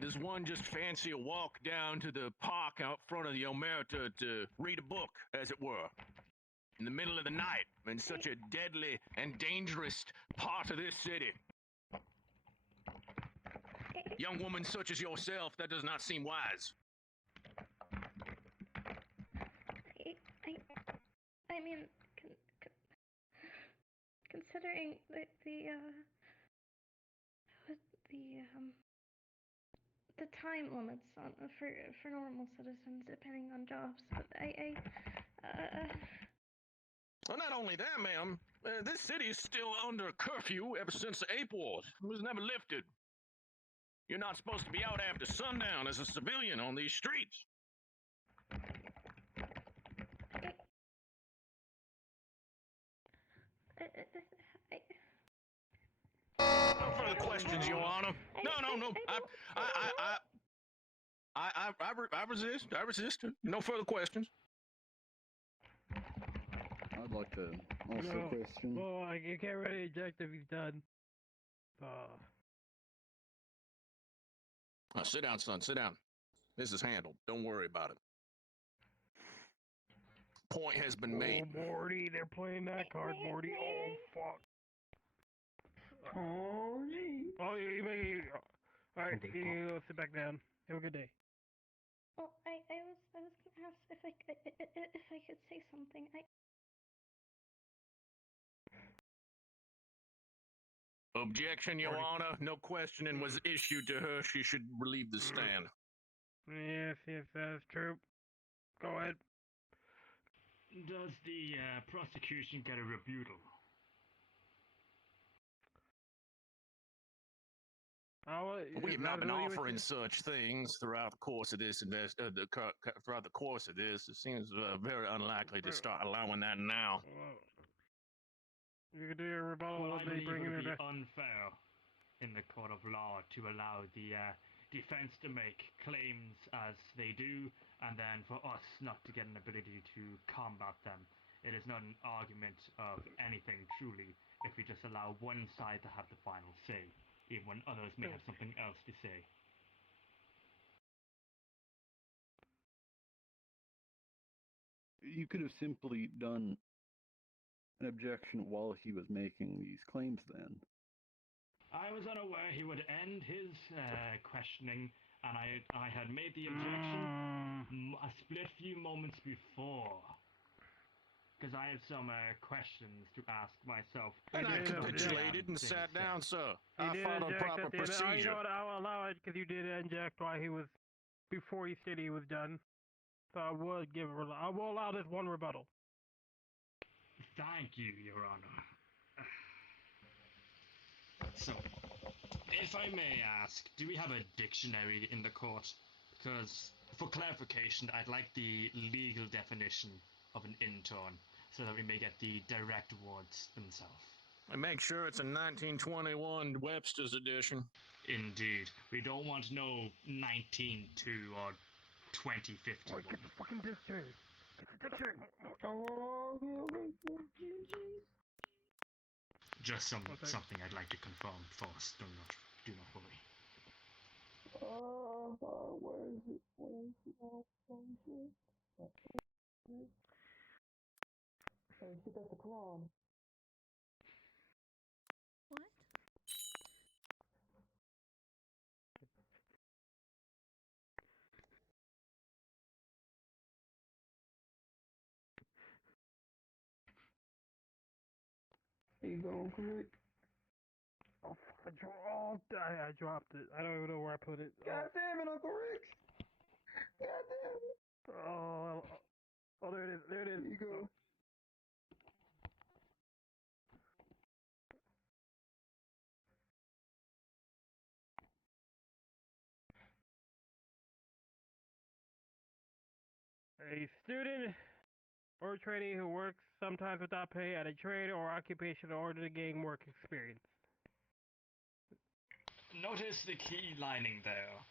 Does one just fancy a walk down to the park out front of the Omerta to read a book, as it were, in the middle of the night, in such a deadly and dangerous part of this city? Young woman such as yourself, that does not seem I mean, considering the time limits for normal citizens depending on jobs, but Well, not only that, ma'am, this city is still under curfew ever since the Ape Wars. It was never lifted. You're not supposed to be out after sundown as a civilian on these streets. No further questions, Your Honor. No. I resist. I resist. No further questions. I'd like to also question. Well, you can't really eject if he's done. Sit down, son. Sit down. This is handled. Don't worry about it. Point has been made. Oh, Morty, they're playing that card, Morty. Oh, fuck. Oh, alright, you sit back down. Have a good day. Well, I was gonna ask if I could say something. Objection, Your Honor. No questioning was issued to her. She should relieve the stand. Yes, that's true. Go ahead. Does the prosecution get a rebuttal? We have not been offering such things throughout the course of this throughout the course of this. It seems very unlikely to start allowing that now. You could do your rebuttal. Well, I believe it would be unfair in the court of law to allow the defense to make claims as they do, and then for us not to get an ability to combat them. It is not an argument of anything truly if we just allow one side to have the final say, even when others may have something else to say. You could have simply done an objection while he was making these claims then. I was unaware he would end his questioning, and I had made the objection a split few moments before. Because I have some questions to ask myself. And I capitulated and sat down, sir. I followed proper procedure. You know what? I'll allow it because you did inject while he was, before he said he was done. So I will allow this one rebuttal. Thank you, Your Honor. So, if I may ask, do we have a dictionary in the court? Because, for clarification, I'd like the legal definition of an intern, so that we may get the direct words themselves. And make sure it's a 1921 Webster's edition. Indeed. We don't want no 1902 or 2050. Oh, get the fucking dictionary. Get the dictionary. Just something I'd like to confirm first. Do not worry. Where is it? Hey, shit, that's the Quran. What? You going, Rick? Oh, I dropped it. I don't even know where I put it. God damn it, Uncle Rick! God damn it! Oh, there it is. There it is. Here you go. A student or trainee who works sometimes without pay at a trade or occupation in order to gain work experience. Notice the key lining there.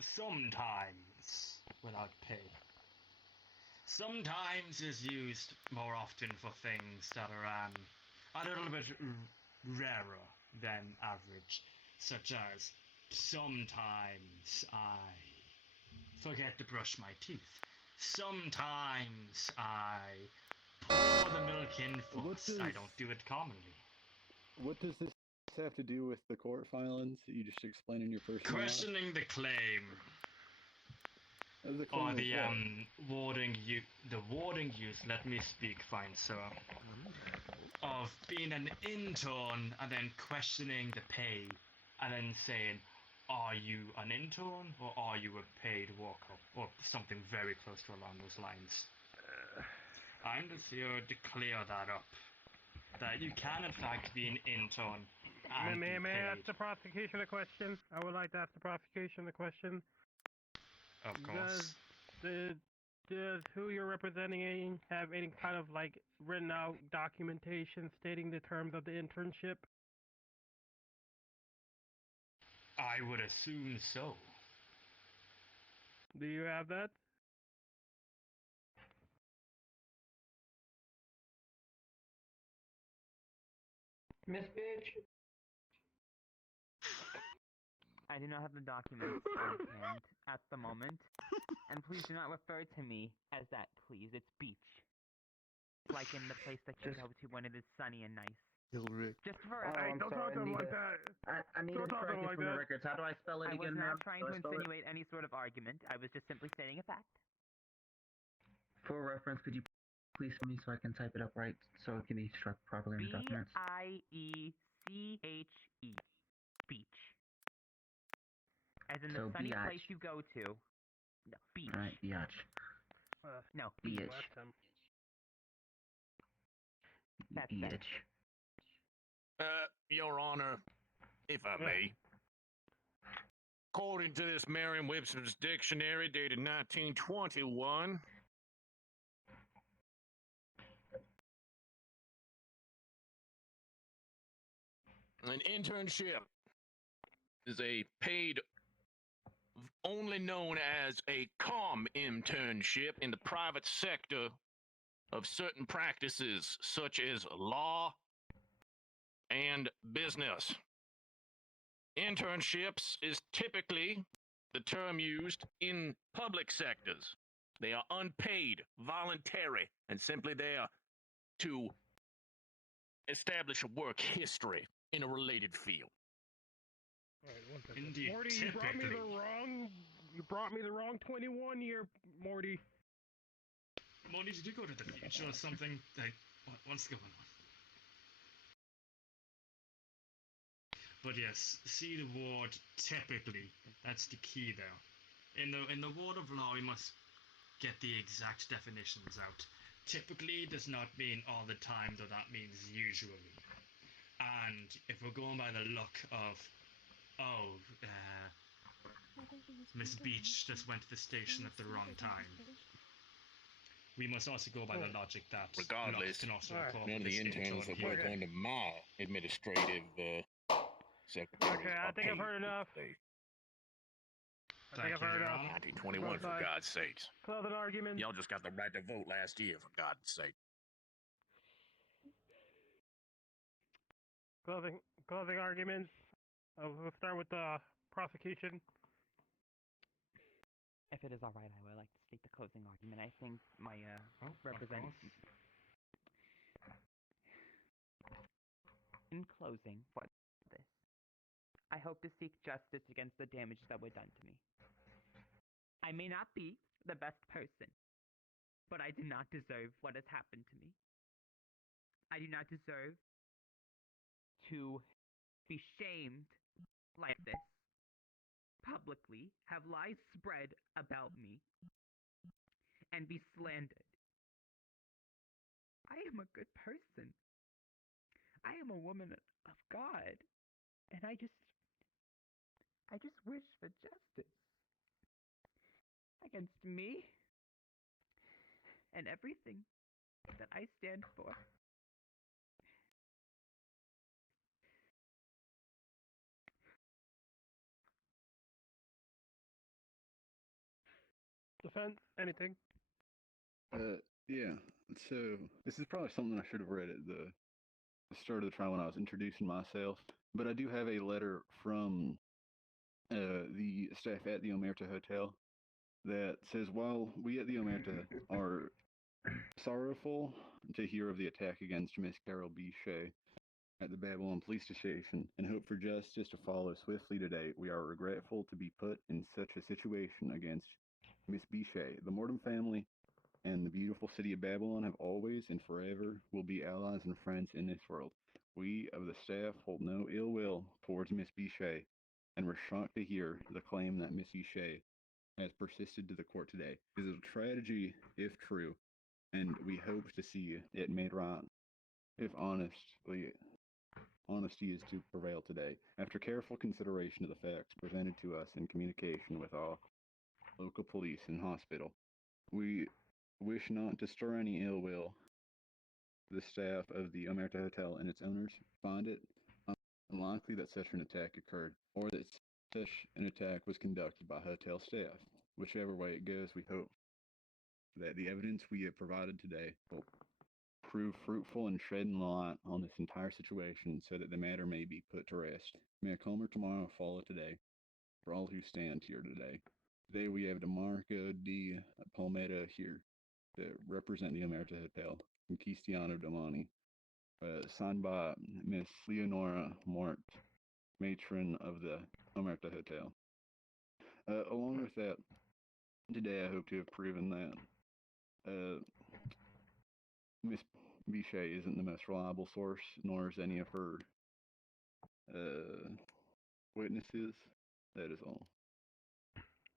Sometimes without pay. Sometimes is used more often for things that are a little bit rarer than average, such as sometimes I forget to brush my teeth. Sometimes I pour the milk in first. I don't do it commonly. What does this have to do with the court filings that you just explained in your first questioning the claim? or claim the of what? the warding use, let me speak, fine sir, of being an intern and then questioning the pay and then saying, are you an intern or are you a paid worker, or something very close to along those lines. I'm just here to clear that up, that you can in fact be an intern and be May I ask paid. the prosecution a question? I would like to ask the prosecution a question. Of course. Does who you're representing have any kind of like written out documentation stating the terms of the internship? I would assume so. Do you have that? Miss Bitch. I do not have the documents on hand at the moment, and please do not refer to me as that, please. It's beach. It's like in the place that you go to when it is sunny and nice. Just for I'm don't sorry, talk to him I need like a- that. I need Don't a talk to him strike like from the that. records. How do I spell it I was again, not ma'am? trying How to do I spell it? insinuate any sort of argument. I was just simply stating a fact. For reference, could you please for me so I can type it up right so it can be struck properly in the documents? B-I-E-C-H-E. Beach. As in the So sunny biatch. place you go to. No, beach. Right, biatch. No, Beach. beach. That's better. Biatch. Your Honor, if I may. According to this Merriam-Webster's dictionary dated 1921, an internship is a paid, only known as a internship in the private sector of certain practices such as law and business. Internships is typically the term used in public sectors. They are unpaid, voluntary, and simply there to establish a work history in a related field. Indeed, Morty, you brought me the wrong 21 year, Morty. Morty, did you go to the future or something? Like, what's going on? But yes, see the word typically. That's the key there. In the word of law, we must get the exact definitions out. Typically does not mean all the time, though that means usually. And if we're going by the look of, Miss Beach just went to the station at the wrong time, we must also go by the logic that Regardless, can also none of the interns that work under my administrative secretary. Okay, I think I've heard enough. I think I've heard enough. 1921, for God's sakes. Closing argument. Y'all just got the right to vote last year, for God's sake. Closing arguments. We'll start with the prosecution. If it is alright, I would like to state the closing argument. I think my In closing, for this, I hope to seek justice against the damage that were done to me. I may not be the best person, but I do not deserve what has happened to me. I do not deserve to be shamed like this, publicly, have lies spread about me, and be slandered. I am a good person. I am a woman of God, and I just wish for justice against me and everything that I stand for. Defense, anything? Yeah. So this is probably something I should have read at the start of the trial when I was introducing myself. But I do have a letter from the staff at the Omerta Hotel that says, while we at the Omerta are sorrowful to hear of the attack against Miss Carrol Beiche at the Babylon Police Station and hope for justice to follow swiftly today, we are regretful to be put in such a situation against Miss Beiche, the Mortem family, and the beautiful city of Babylon have always and forever will be allies and friends in this world. We of the staff hold no ill will towards Miss Beiche, and we're shocked to hear the claim that Miss Beiche has persisted to the court today. It is a tragedy if true, and we hope to see it made right if honesty is to prevail today. After careful consideration of the facts presented to us in communication with all local police and hospital, we wish not to stir any ill will. The staff of the Omerta Hotel and its owners find it unlikely that such an attack occurred, or that such an attack was conducted by hotel staff. Whichever way it goes, we hope that the evidence we have provided today will prove fruitful in shedding light on this entire situation so that the matter may be put to rest. May a calmer tomorrow follow today for all who stand here today. Today we have DeMarco D. Palmetta here to represent the Omerta Hotel from Cristiano Domani, signed by Miss Leonora Mort, matron of the Omerta Hotel. Along with that, today I hope to have proven that Miss Beiche isn't the most reliable source, nor is any of her witnesses. That is all.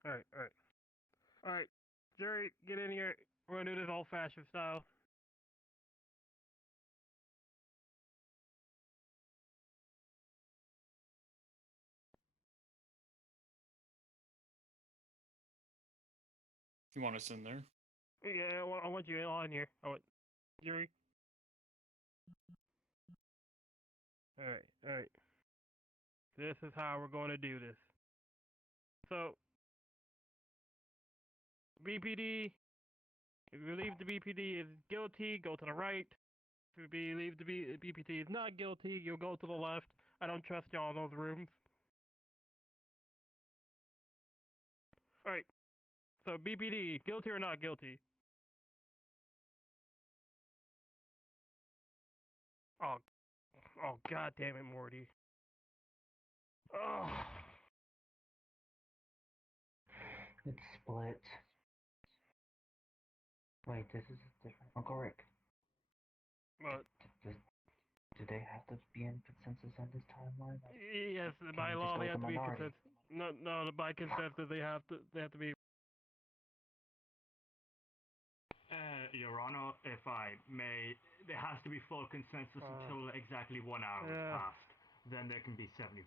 Alright. Jerry, get in here. We're gonna do this old-fashioned style. You want us in there? Yeah, I want you on here. Jerry. Alright. This is how we're going to do this. So, BPD, if you believe the BPD is guilty, go to the right. If you believe the BPD is not guilty, you'll go to the left. I don't trust y'all in those rooms. Alright, so BPD, guilty or not guilty? Oh, god damn it, Morty. Oh. It's split. Wait, this is different. Uncle Rick. What? Do they have to be in consensus on this timeline? Yes, by law they have to be consensus. No, by consensus they have to be. Your Honor, if I may, there has to be full consensus until exactly 1 hour has passed. Then there can be 75%.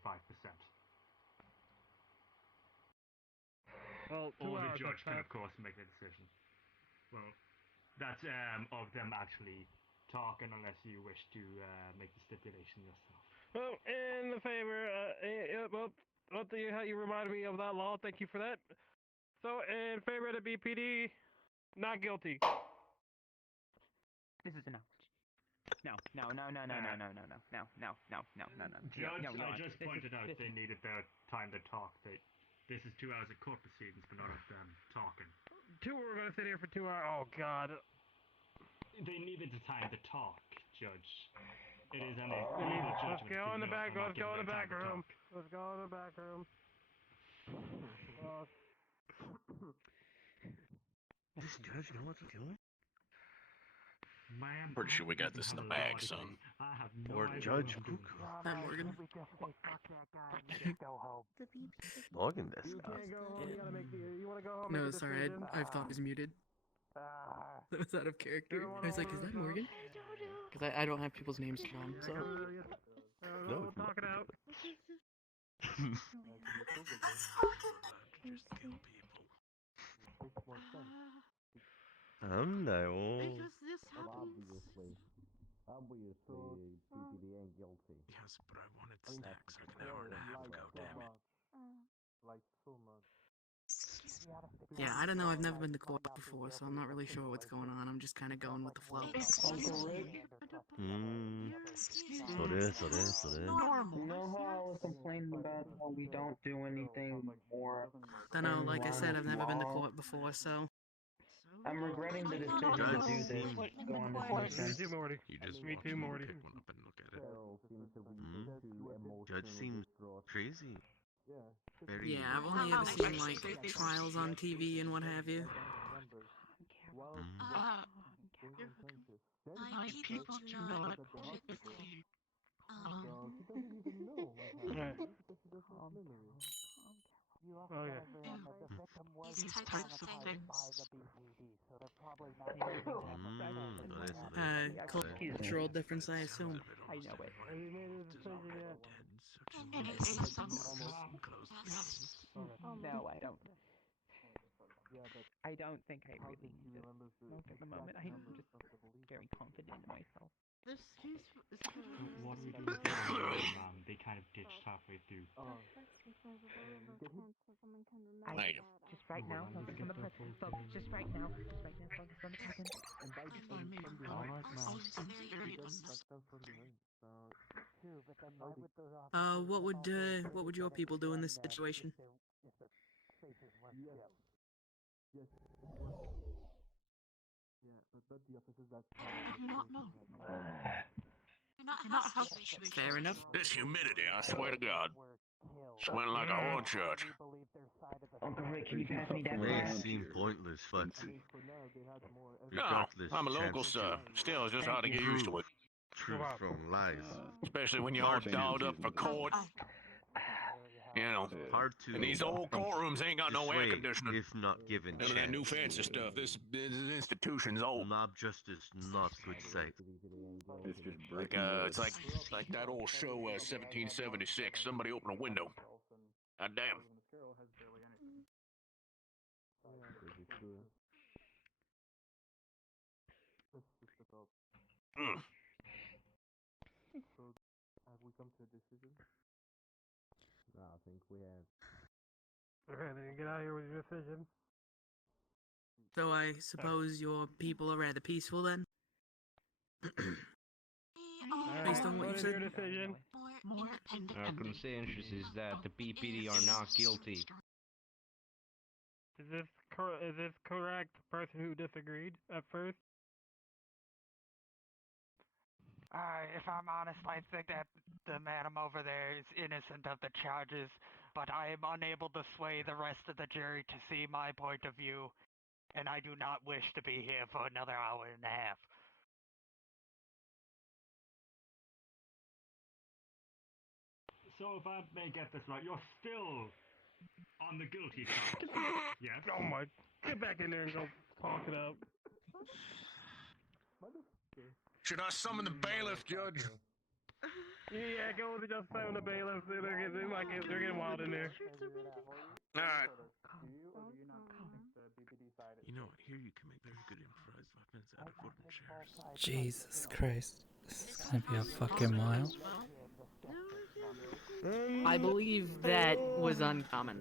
Well, or the judge can, of course, make the decision. Well, that's of them actually talking, unless you wish to make the stipulation yourself. Well, in the favor, how you reminded me of that law. Thank you for that. So, in favor of the BPD, not guilty. This is announced. No. Judge, I just pointed out they needed their time to talk. This is 2 hours of court proceedings, but not of them talking. We're gonna sit here for 2 hours. Oh God. They needed the time to talk, Judge. It is an Let's go in the back. Let's go in the back room. Does Judge know what he's doing? Pretty sure we got this in the bag, son. Or Judge Cuckoo. Hi, Morgan. Morgan, this guy. No, sorry, I thought he was muted. That was out of character. I was like, is that Morgan? Because I don't have people's names down, so. No, talk it out. Because this happens. Obviously, BPD ain't guilty. Yes, but I wanted snacks like an hour and a half ago, damn it. Yeah, I don't know. I've never been to court before, so I'm not really sure what's going on. I'm just kind of going with the flow. Uncle Rick? So this. You know how I was complaining about how we don't do anything more? I know, like I said, I've never been to court before, so. I'm regretting the decision to do this. Go on this Me too, Morty. You just Me too, Morty. pick one up and look at it. Judge seems crazy. Yeah, I've only ever seen like trials on TV and what have you. My people do not typically these types of things. Cultural difference, I assume. I know it. Anything so yes. No, I don't. I don't think I really need this smoke at the moment. I'm just very confident in myself. What do we do with the other one, they kind of ditched halfway through? I just right now focus on the present. Just right now focus on the present. What would your people do in this situation? Fair enough. This humidity, I swear to God. Sweating like a horn church. Uncle Rick, can you pass me that May glass? seem pointless, but No, regardless, I'm a local, chances sir. Still, it's just hard to get used to it. truth from lies. Especially when you're all dolled up for court. You know, Hard to and these old courtrooms ain't got no air dissuade conditioning. if not given None of that new chance. fancy stuff. This institution's old. Mob justice not good sight. It's just Like, it's like that old show, 1776. Somebody open a window. God damn. Mm. Have we come to a decision? No, I think we have. Okay, then get out of here with your decision. So I suppose your people are rather peaceful then? Based on what you said? Decision. Our consensus is that the BPD are not guilty. Is this correct, person who disagreed at first? If I'm honest, I think that the madam over there is innocent of the charges, but I am unable to sway the rest of the jury to see my point of view, and I do not wish to be here for another hour and a half. So if I may get this right, you're still on the guilty side. Yes? Oh my, get back in there and go talk it up. Should I summon the bailiff, Judge? Yeah, go with just summon the bailiffs. They're getting wild in there. Alright. You know, here you can make very good improvised weapons out of wooden chairs. Jesus Christ. This is gonna be a fucking while. I believe that was uncommon.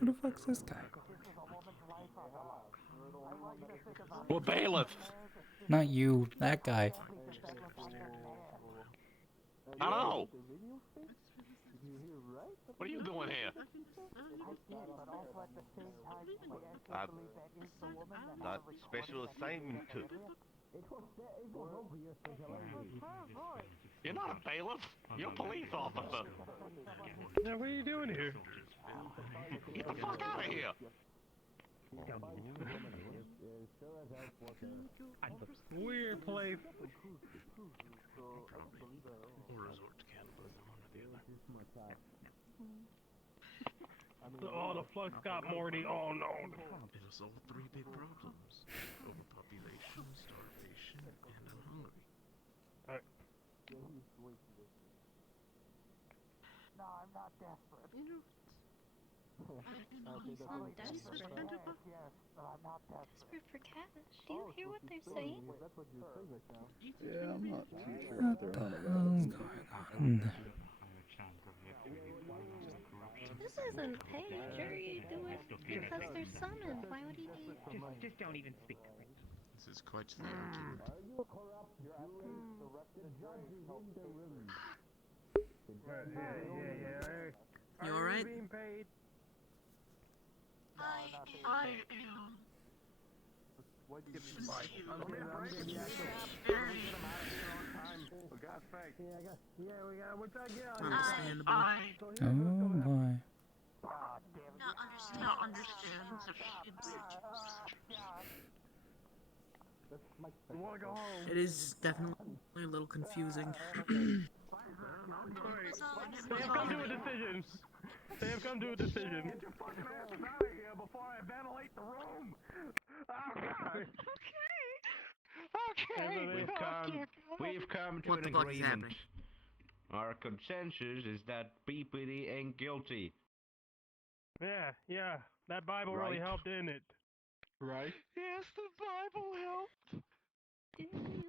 Who the fuck's this guy? Well, bailiff. Not you, that guy. I don't know. What are you doing here? Not special assignment took. You're not a bailiff. You're a police officer. Now, what are you doing here? Get the fuck out of here. Weird place. Or resort to cannibalism, one or the other. Oh, the flux got Morty. Oh no. It'll solve three big problems: overpopulation, starvation, and I'm hungry. No, I'm not desperate. He's not desperate. Yes, but I'm not desperate. Desperate for cash. Do you hear what they're saying? Yeah, I'm not too sure What what the they're on hell's about. going on? This isn't pay. Jury do it because they're summoned. Why would he need? Just don't even speak. This is quite the argument. You alright? I'm getting the actual. Get him out of here on time. For God's sake. We're trying to get out of here. Understandable. Oh boy. Not understand the You wanna go home? It is definitely a little confusing. Sam, come to a decision. Sam, come to a decision. Get your fucking asses out of here before I ventilate the room. Oh, God. Okay. We've come to What an the fuck is agreement. happening? Our consensus is that BPD ain't guilty. Yeah. That Bible really Right. helped, didn't it? Right? Yes, the Bible helped.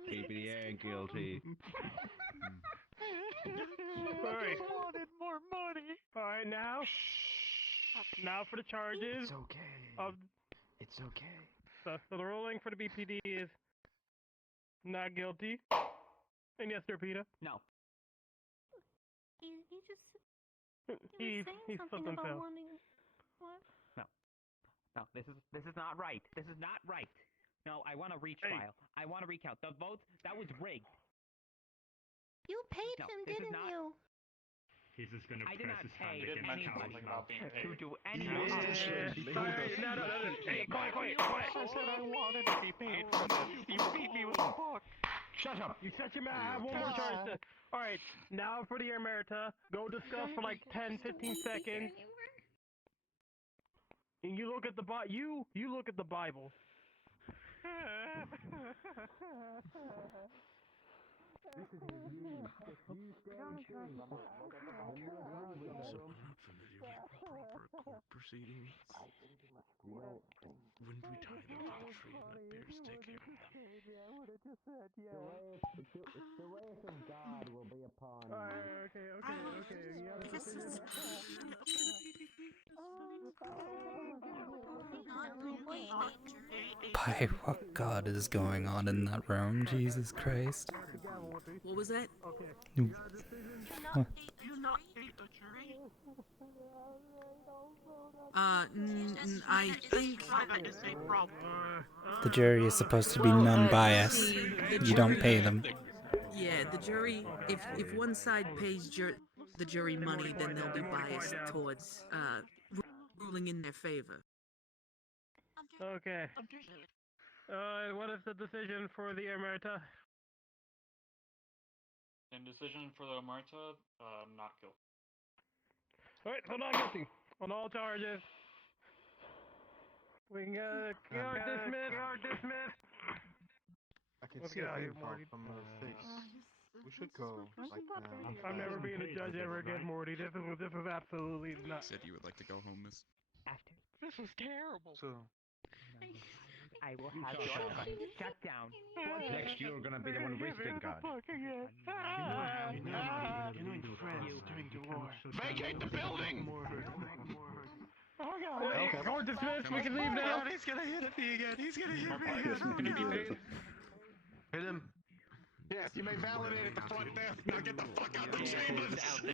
BPD ain't guilty. Alright. I wanted more money. Alright, now for the charges. It's okay. It's okay. So the ruling for the BPD is not guilty. And yes, Peter. No. He just He's something flipped about himself. wanting what? No, this is not right. This is not right. No, I want a retrial. I want a recount. The vote, that was rigged. You paid No, him, this is didn't not- you? He's just gonna I did press not his pay hand against the anybody couch mouth. to do any No, hey, quiet. I said I wanted to be paid for this. You beat me with a book. Shut up. You shut your mouth. I have one more charge. Alright, now for the Omerta. Go discuss for like 10-15 seconds. And you look at the you look at the Bible. This is you. You stand change. So, I'm not familiar with proper court proceedings. Wouldn't we tie them to the tree and let bears take care of them? The wrath of God will be upon Okay. You have a decision? By what god is going on in that room? Jesus Christ. What was that? Huh. You not hate the jury? I think That is a problem. The jury is supposed to be non-biased. You don't pay them. Yeah, the jury. If one side pays the jury money, then they'll be biased towards ruling in their favor. Okay. What is the decision for the Omerta? And decision for the Omerta, not guilty. Alright, so not guilty on all charges. We can dismiss. I can Let's see get a out of here, vein Morty. from her face. We should go, like, now. I'm never being a judge ever again, Morty. This is absolutely not. Said you would like to go home, miss. After. This was terrible. So, I will have your shut down. Next you're gonna be the one wasting God. Vacate the building! Okay. Court dismissed. We can leave now. He's gonna hit me again. He's gonna hit me again. Hit him. Yes, you may validate at the front desk. Now get the fuck out of the chambers!